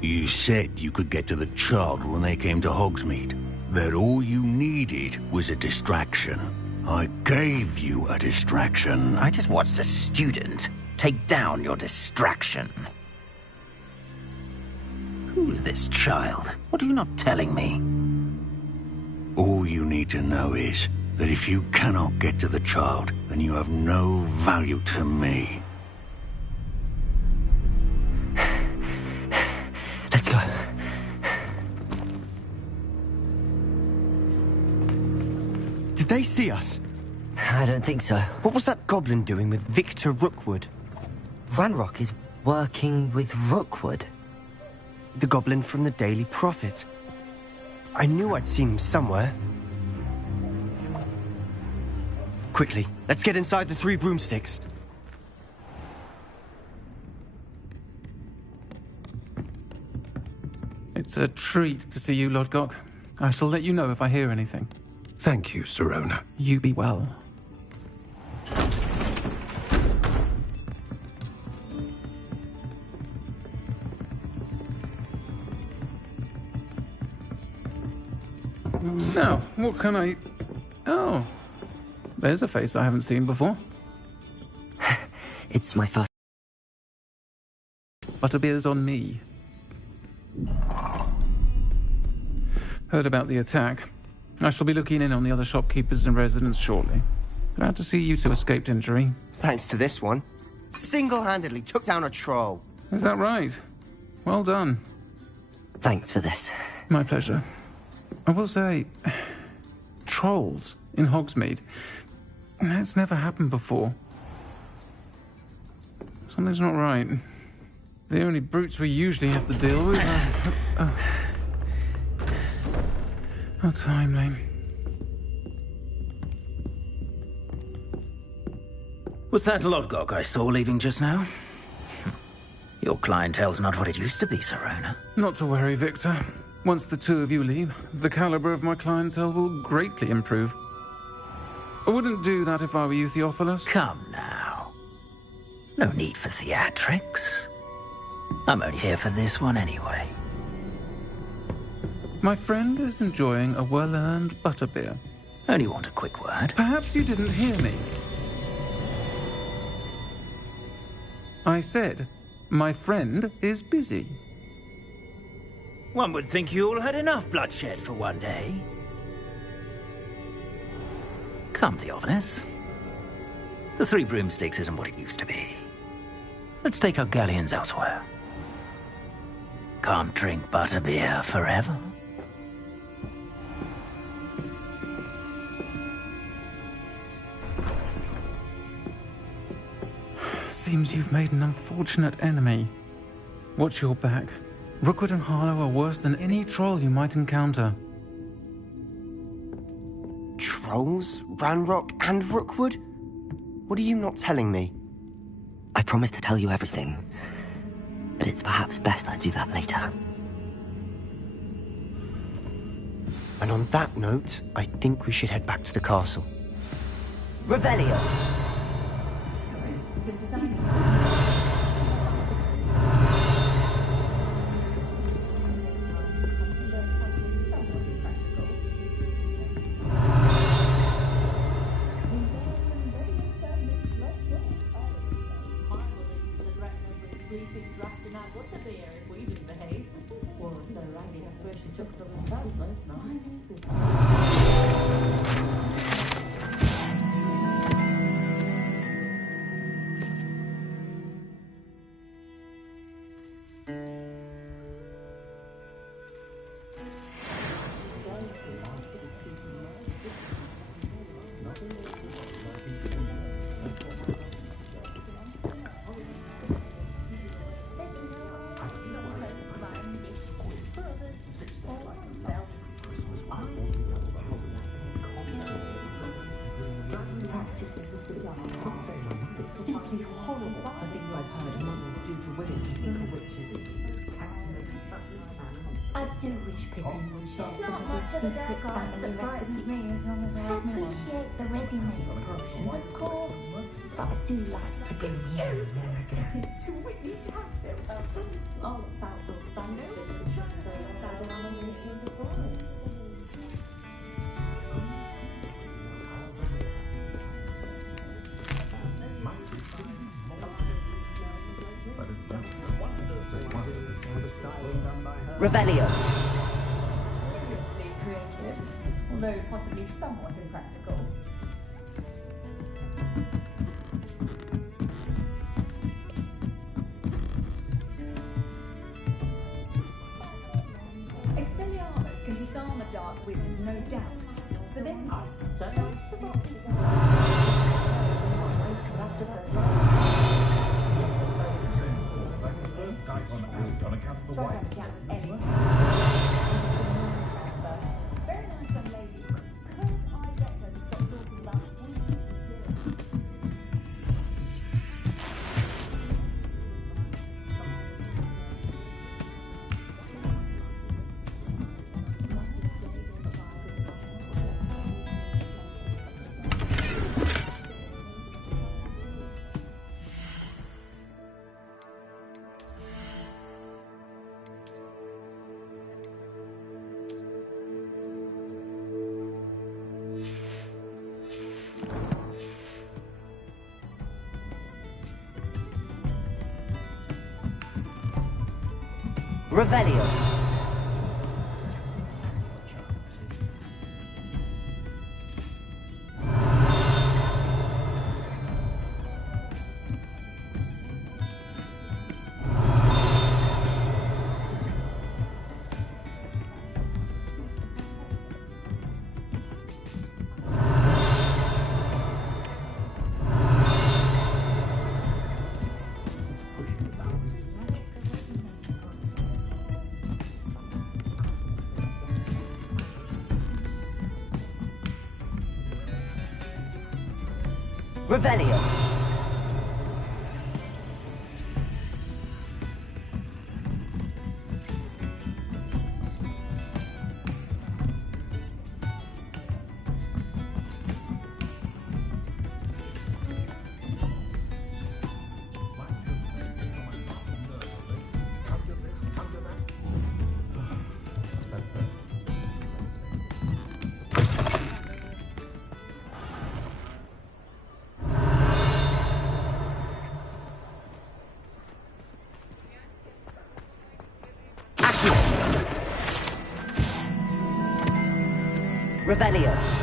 You said you could get to the child when they came to Hogsmeade. That all you needed was a distraction. I gave you a distraction. I just watched a student take down your distraction. Who's this child? What are you not telling me? All you need to know is that if you cannot get to the child, then you have no value to me. Let's go. Did they see us? I don't think so. What was that goblin doing with Victor Rookwood? Ranrock is working with Rookwood. The goblin from the Daily Prophet. I knew I'd seen him somewhere. Quickly, let's get inside the Three Broomsticks. It's a treat to see you, Lodgok. I shall let you know if I hear anything. Thank you, Sirona. You be well. Now, what can I... Oh, there's a face I haven't seen before. It's my first... Butterbeer's on me. Heard about the attack. I shall be looking in on the other shopkeepers and residents shortly. Glad to see you two escaped injury. Thanks to this one. Single-handedly took down a troll. Is that right? Well done. Thanks for this. My pleasure. I will say, trolls in Hogsmeade. That's never happened before. Something's not right. The only brutes we usually have to deal with are... How timely. Was that Lodgok I saw leaving just now? Your clientele's not what it used to be, Sirona. Not to worry, Victor. Once the two of you leave, the caliber of my clientele will greatly improve. I wouldn't do that if I were you, Theophilus. Come now. No need for theatrics. I'm only here for this one anyway. My friend is enjoying a well-earned butterbeer. Only want a quick word. Perhaps you didn't hear me. I said, my friend is busy. One would think you all had enough bloodshed for one day. Come, Theophilus. The Three Broomsticks isn't what it used to be. Let's take our galleons elsewhere. Can't drink butterbeer forever. Seems you've made an unfortunate enemy. Watch your back. Rookwood and Harlow are worse than any troll you might encounter. Trolls? Ranrock and Rookwood? What are you not telling me? I promised to tell you everything, but it's perhaps best I do that later. And on that note, I think we should head back to the castle. Revelio. I do wish Pippin would share some of his secret family recipes. I appreciate the ready-made potions, of course, but I do like to be near America. All about those family Revelio. creative, although possibly somewhat impractical. Expelliarmus can disarm a dark wizard, no doubt. But then very nice young lady. Could I get her to stop talking about Revelio. Revelio. Revelio.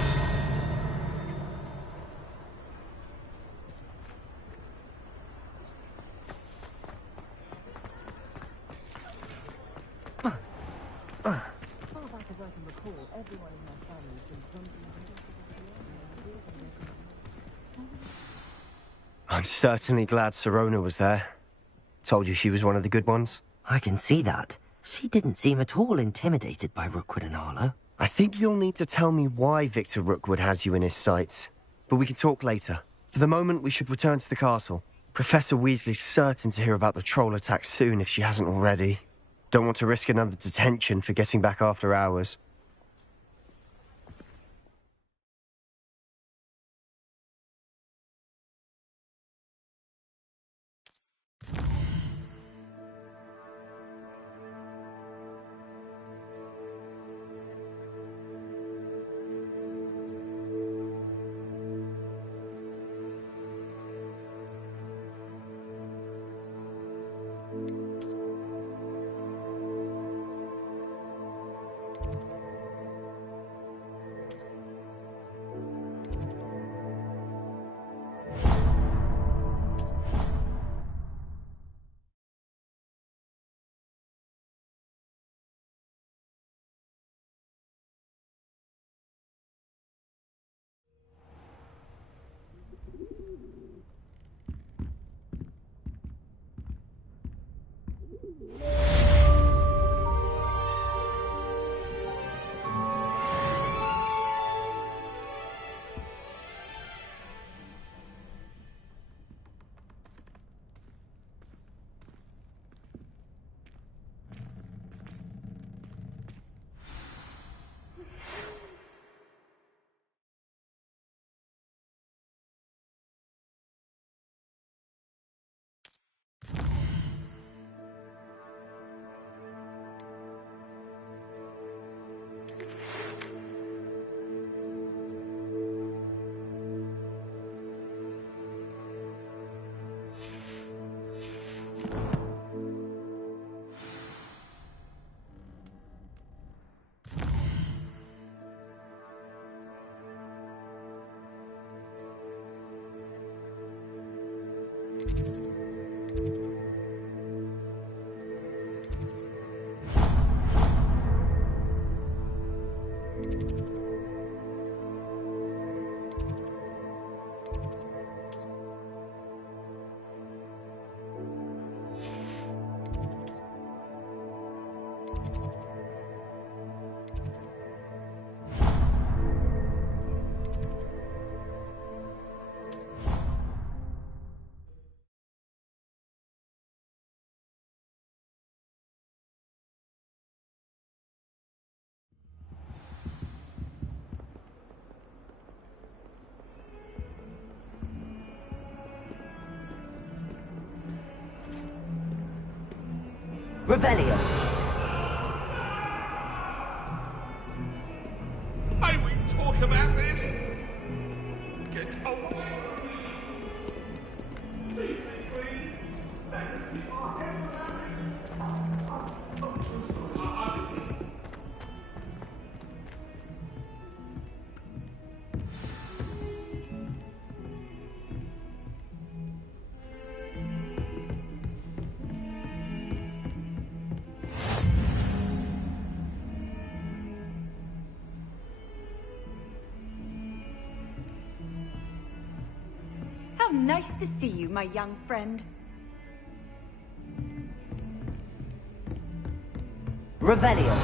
I'm certainly glad Sirona was there. Told you she was one of the good ones. I can see that. She didn't seem at all intimidated by Rookwood and Arlo. I think you'll need to tell me why Victor Rookwood has you in his sights. But we can talk later. For the moment, we should return to the castle. Professor Weasley's certain to hear about the troll attack soon if she hasn't already. Don't want to risk another detention for getting back after hours. Revelio. May we talk about this? Get away! How nice to see you, my young friend. Revelio.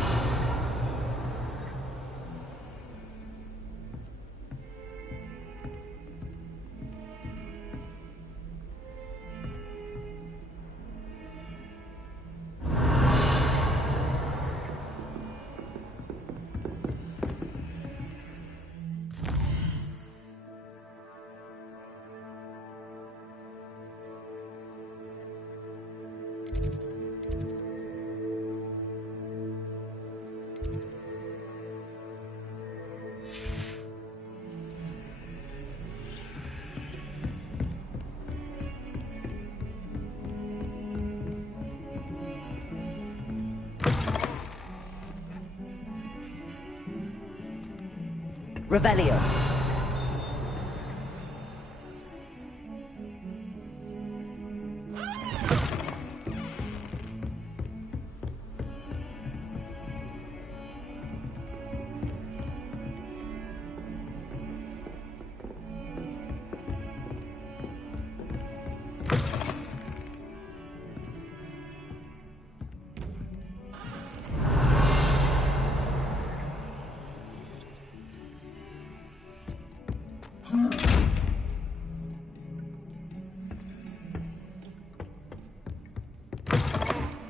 Revelio.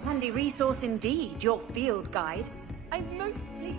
Handy resource indeed, your field guide. I'm most pleased.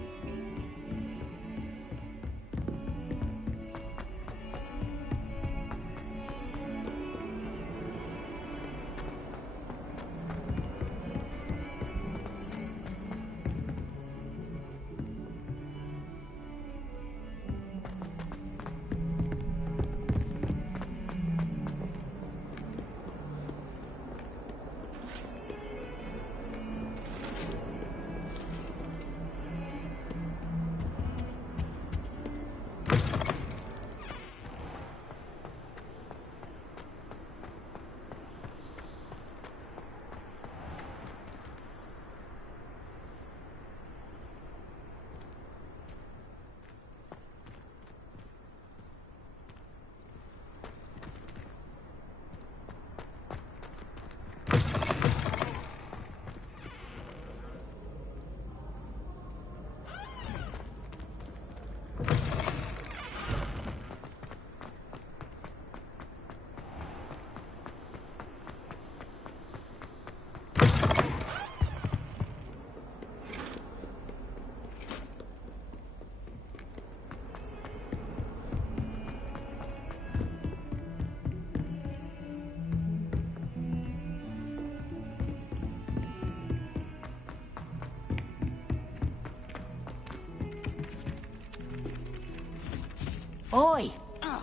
Oi!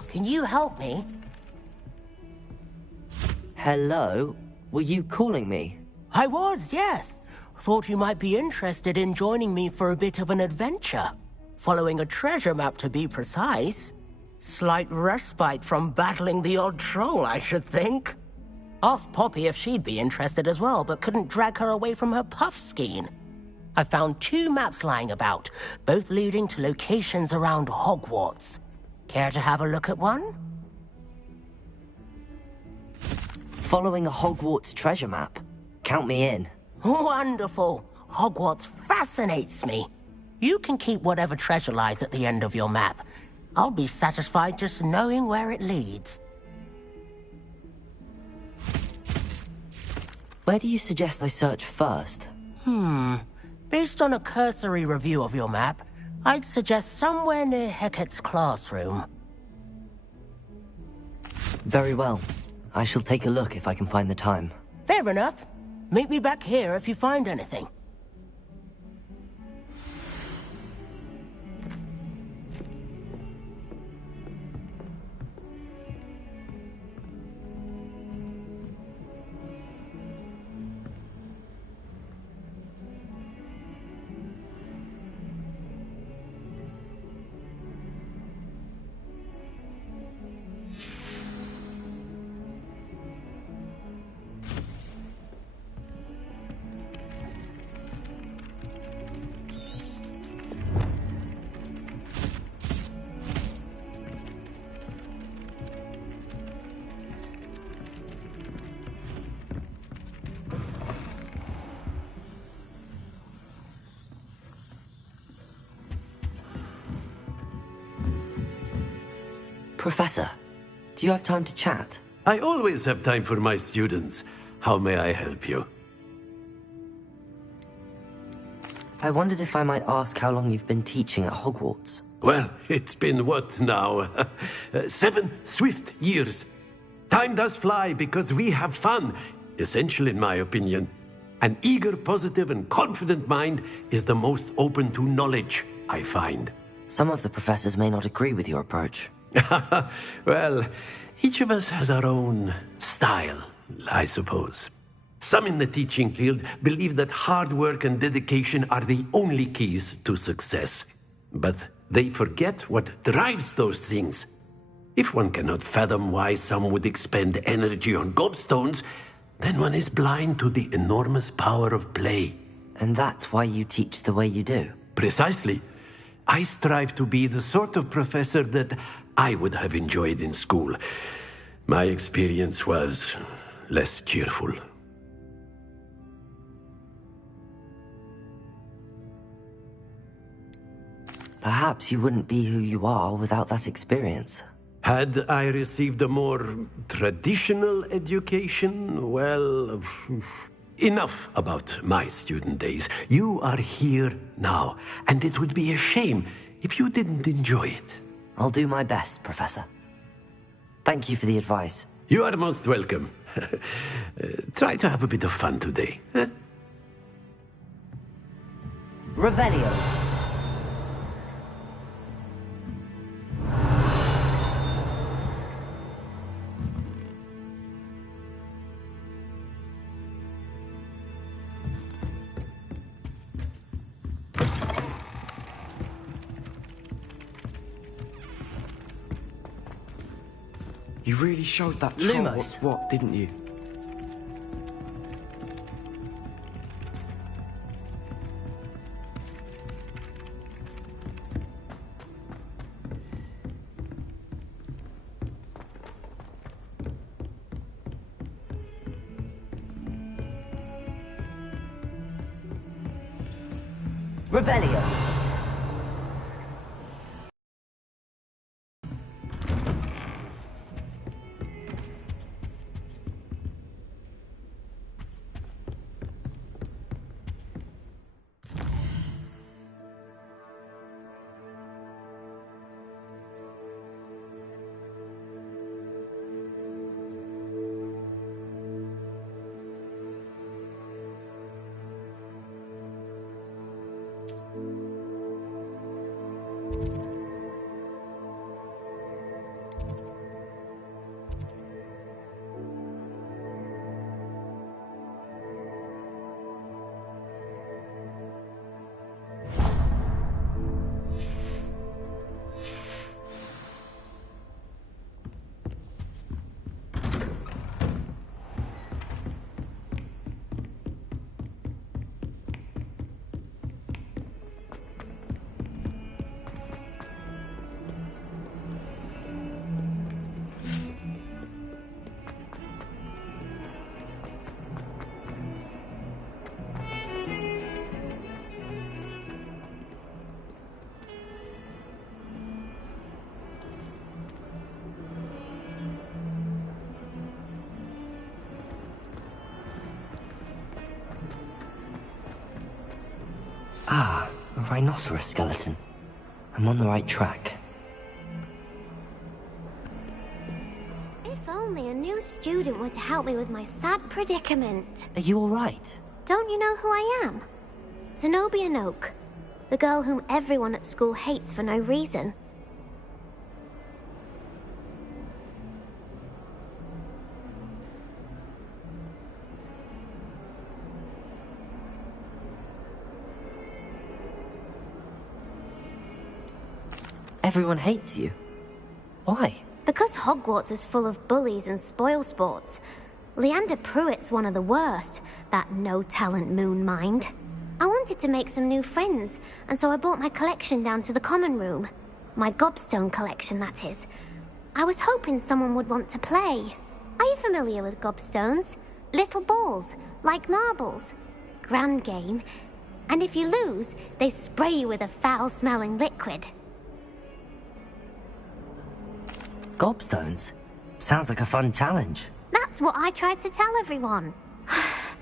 Can you help me? Hello? Were you calling me? I was, yes. Thought you might be interested in joining me for a bit of an adventure. Following a treasure map, to be precise. Slight respite from battling the odd troll, I should think. Asked Poppy if she'd be interested as well, but couldn't drag her away from her puff skein. I found 2 maps lying about, both leading to locations around Hogwarts. Care to have a look at one? Following a Hogwarts treasure map. Count me in. Wonderful. Hogwarts fascinates me. You can keep whatever treasure lies at the end of your map. I'll be satisfied just knowing where it leads. Where do you suggest I search first? Based on a cursory review of your map, I'd suggest somewhere near Hecat's classroom. Very well. I shall take a look if I can find the time. Fair enough. Meet me back here if you find anything. Professor, do you have time to chat? I always have time for my students. How may I help you? I wondered if I might ask how long you've been teaching at Hogwarts. Well, it's been what now? 7 swift years. Time does fly because we have fun, essential in my opinion. An eager, positive, and confident mind is the most open to knowledge, I find. Some of the professors may not agree with your approach. Well, each of us has our own style, I suppose. Some in the teaching field believe that hard work and dedication are the only keys to success. But they forget what drives those things. If one cannot fathom why some would expend energy on gobstones, then one is blind to the enormous power of play. And that's why you teach the way you do? Precisely. I strive to be the sort of professor that I would have enjoyed in school. My experience was less cheerful. Perhaps you wouldn't be who you are without that experience. Had I received a more traditional education, well, enough about my student days. You are here now, and it would be a shame if you didn't enjoy it. I'll do my best, Professor. Thank you for the advice. You are most welcome. Try to have a bit of fun today. Huh? Revelio. You really showed that troll Lumos. what, didn't you? Revelio. Ah, a rhinoceros skeleton. I'm on the right track. If only a new student were to help me with my sad predicament. Are you alright? Don't you know who I am? Zenobia Noak, the girl whom everyone at school hates for no reason. Everyone hates you. Why? Because Hogwarts is full of bullies and spoilsports. Leander Pruitt's one of the worst, that no-talent moon mind. I wanted to make some new friends, and so I brought my collection down to the common room. My gobstone collection, that is. I was hoping someone would want to play. Are you familiar with gobstones? Little balls, like marbles. Grand game. And if you lose, they spray you with a foul-smelling liquid. Gobstones? Sounds like a fun challenge. That's what I tried to tell everyone.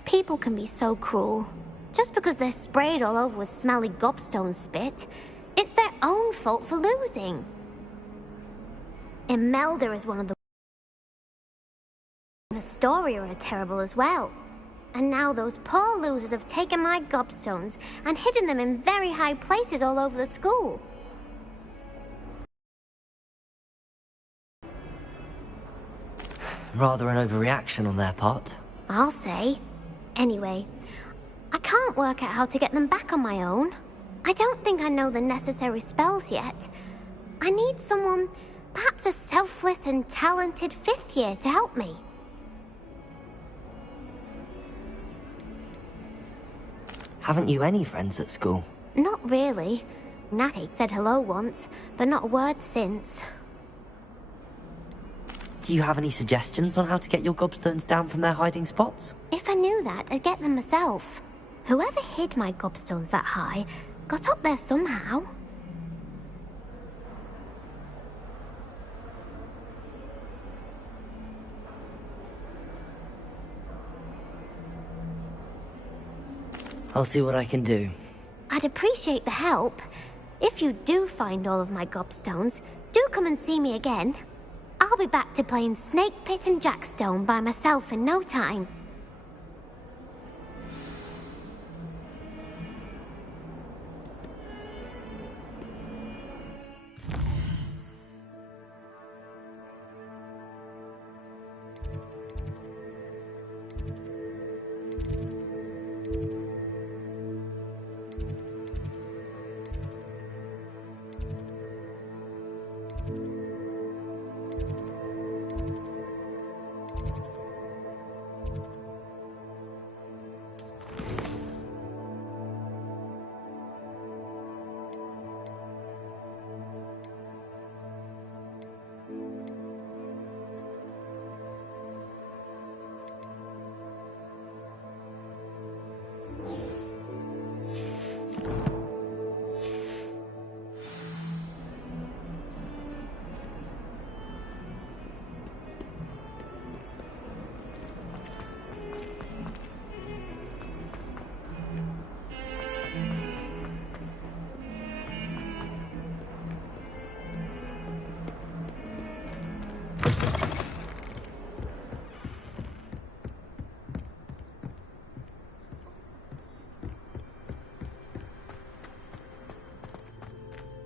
People can be so cruel. Just because they're sprayed all over with smelly gobstone spit, it's their own fault for losing. Imelda is one of the... Astoria are terrible as well. And now those poor losers have taken my gobstones and hidden them in very high places all over the school. Rather an overreaction on their part. I'll say. Anyway, I can't work out how to get them back on my own. I don't think I know the necessary spells yet. I need someone, perhaps a selfless and talented 5th year to help me. Haven't you any friends at school? Not really. Natty said hello once, but not a word since. Do you have any suggestions on how to get your gobstones down from their hiding spots? If I knew that, I'd get them myself. Whoever hid my gobstones that high got up there somehow. I'll see what I can do. I'd appreciate the help. If you do find all of my gobstones, do come and see me again. I'll be back to playing Snake Pit and Jackstone by myself in no time.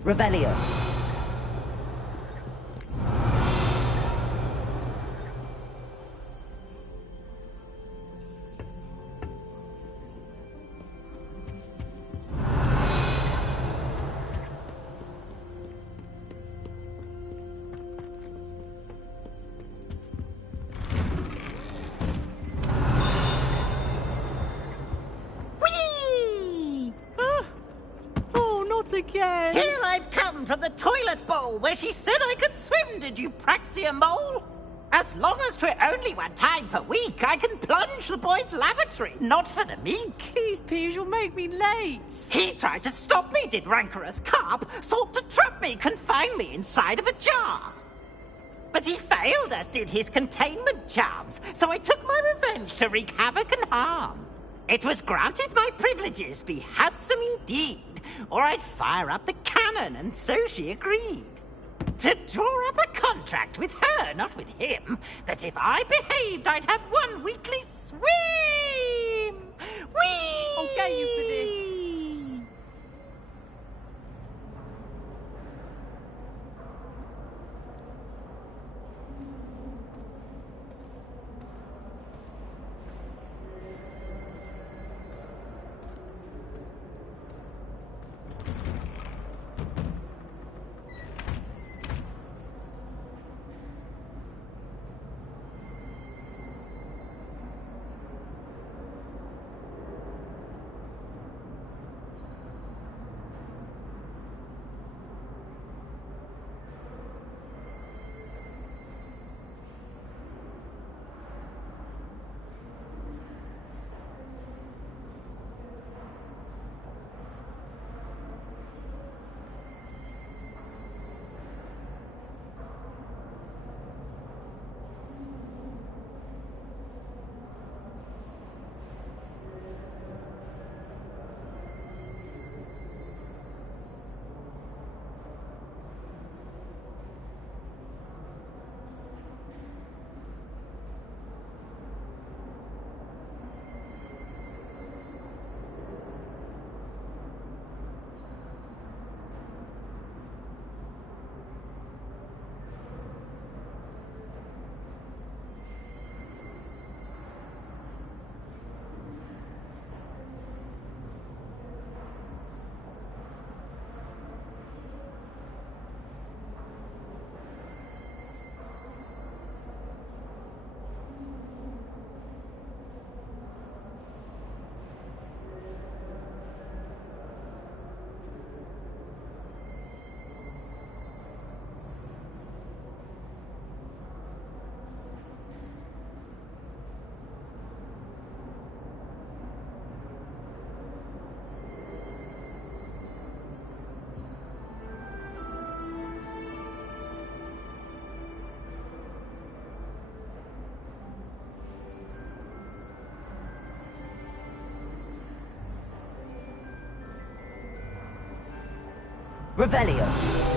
Revelio. Again. Here I've come from the toilet bowl where she said I could swim, did you Praxia Mole? As long as 'twere only 1 time per week, I can plunge the boy's lavatory, not for the meek. These peeves will make me late. He tried to stop me, did rancorous carp, sought to trap me, confine me inside of a jar. But he failed, as did his containment charms, so I took my revenge to wreak havoc and harm. It was granted my privileges be handsome indeed, or I'd fire up the cannon, and so she agreed. To draw up a contract with her, not with him, that if I behaved, I'd have 1 weekly swim! Whee! I'll get you for this. Revelio.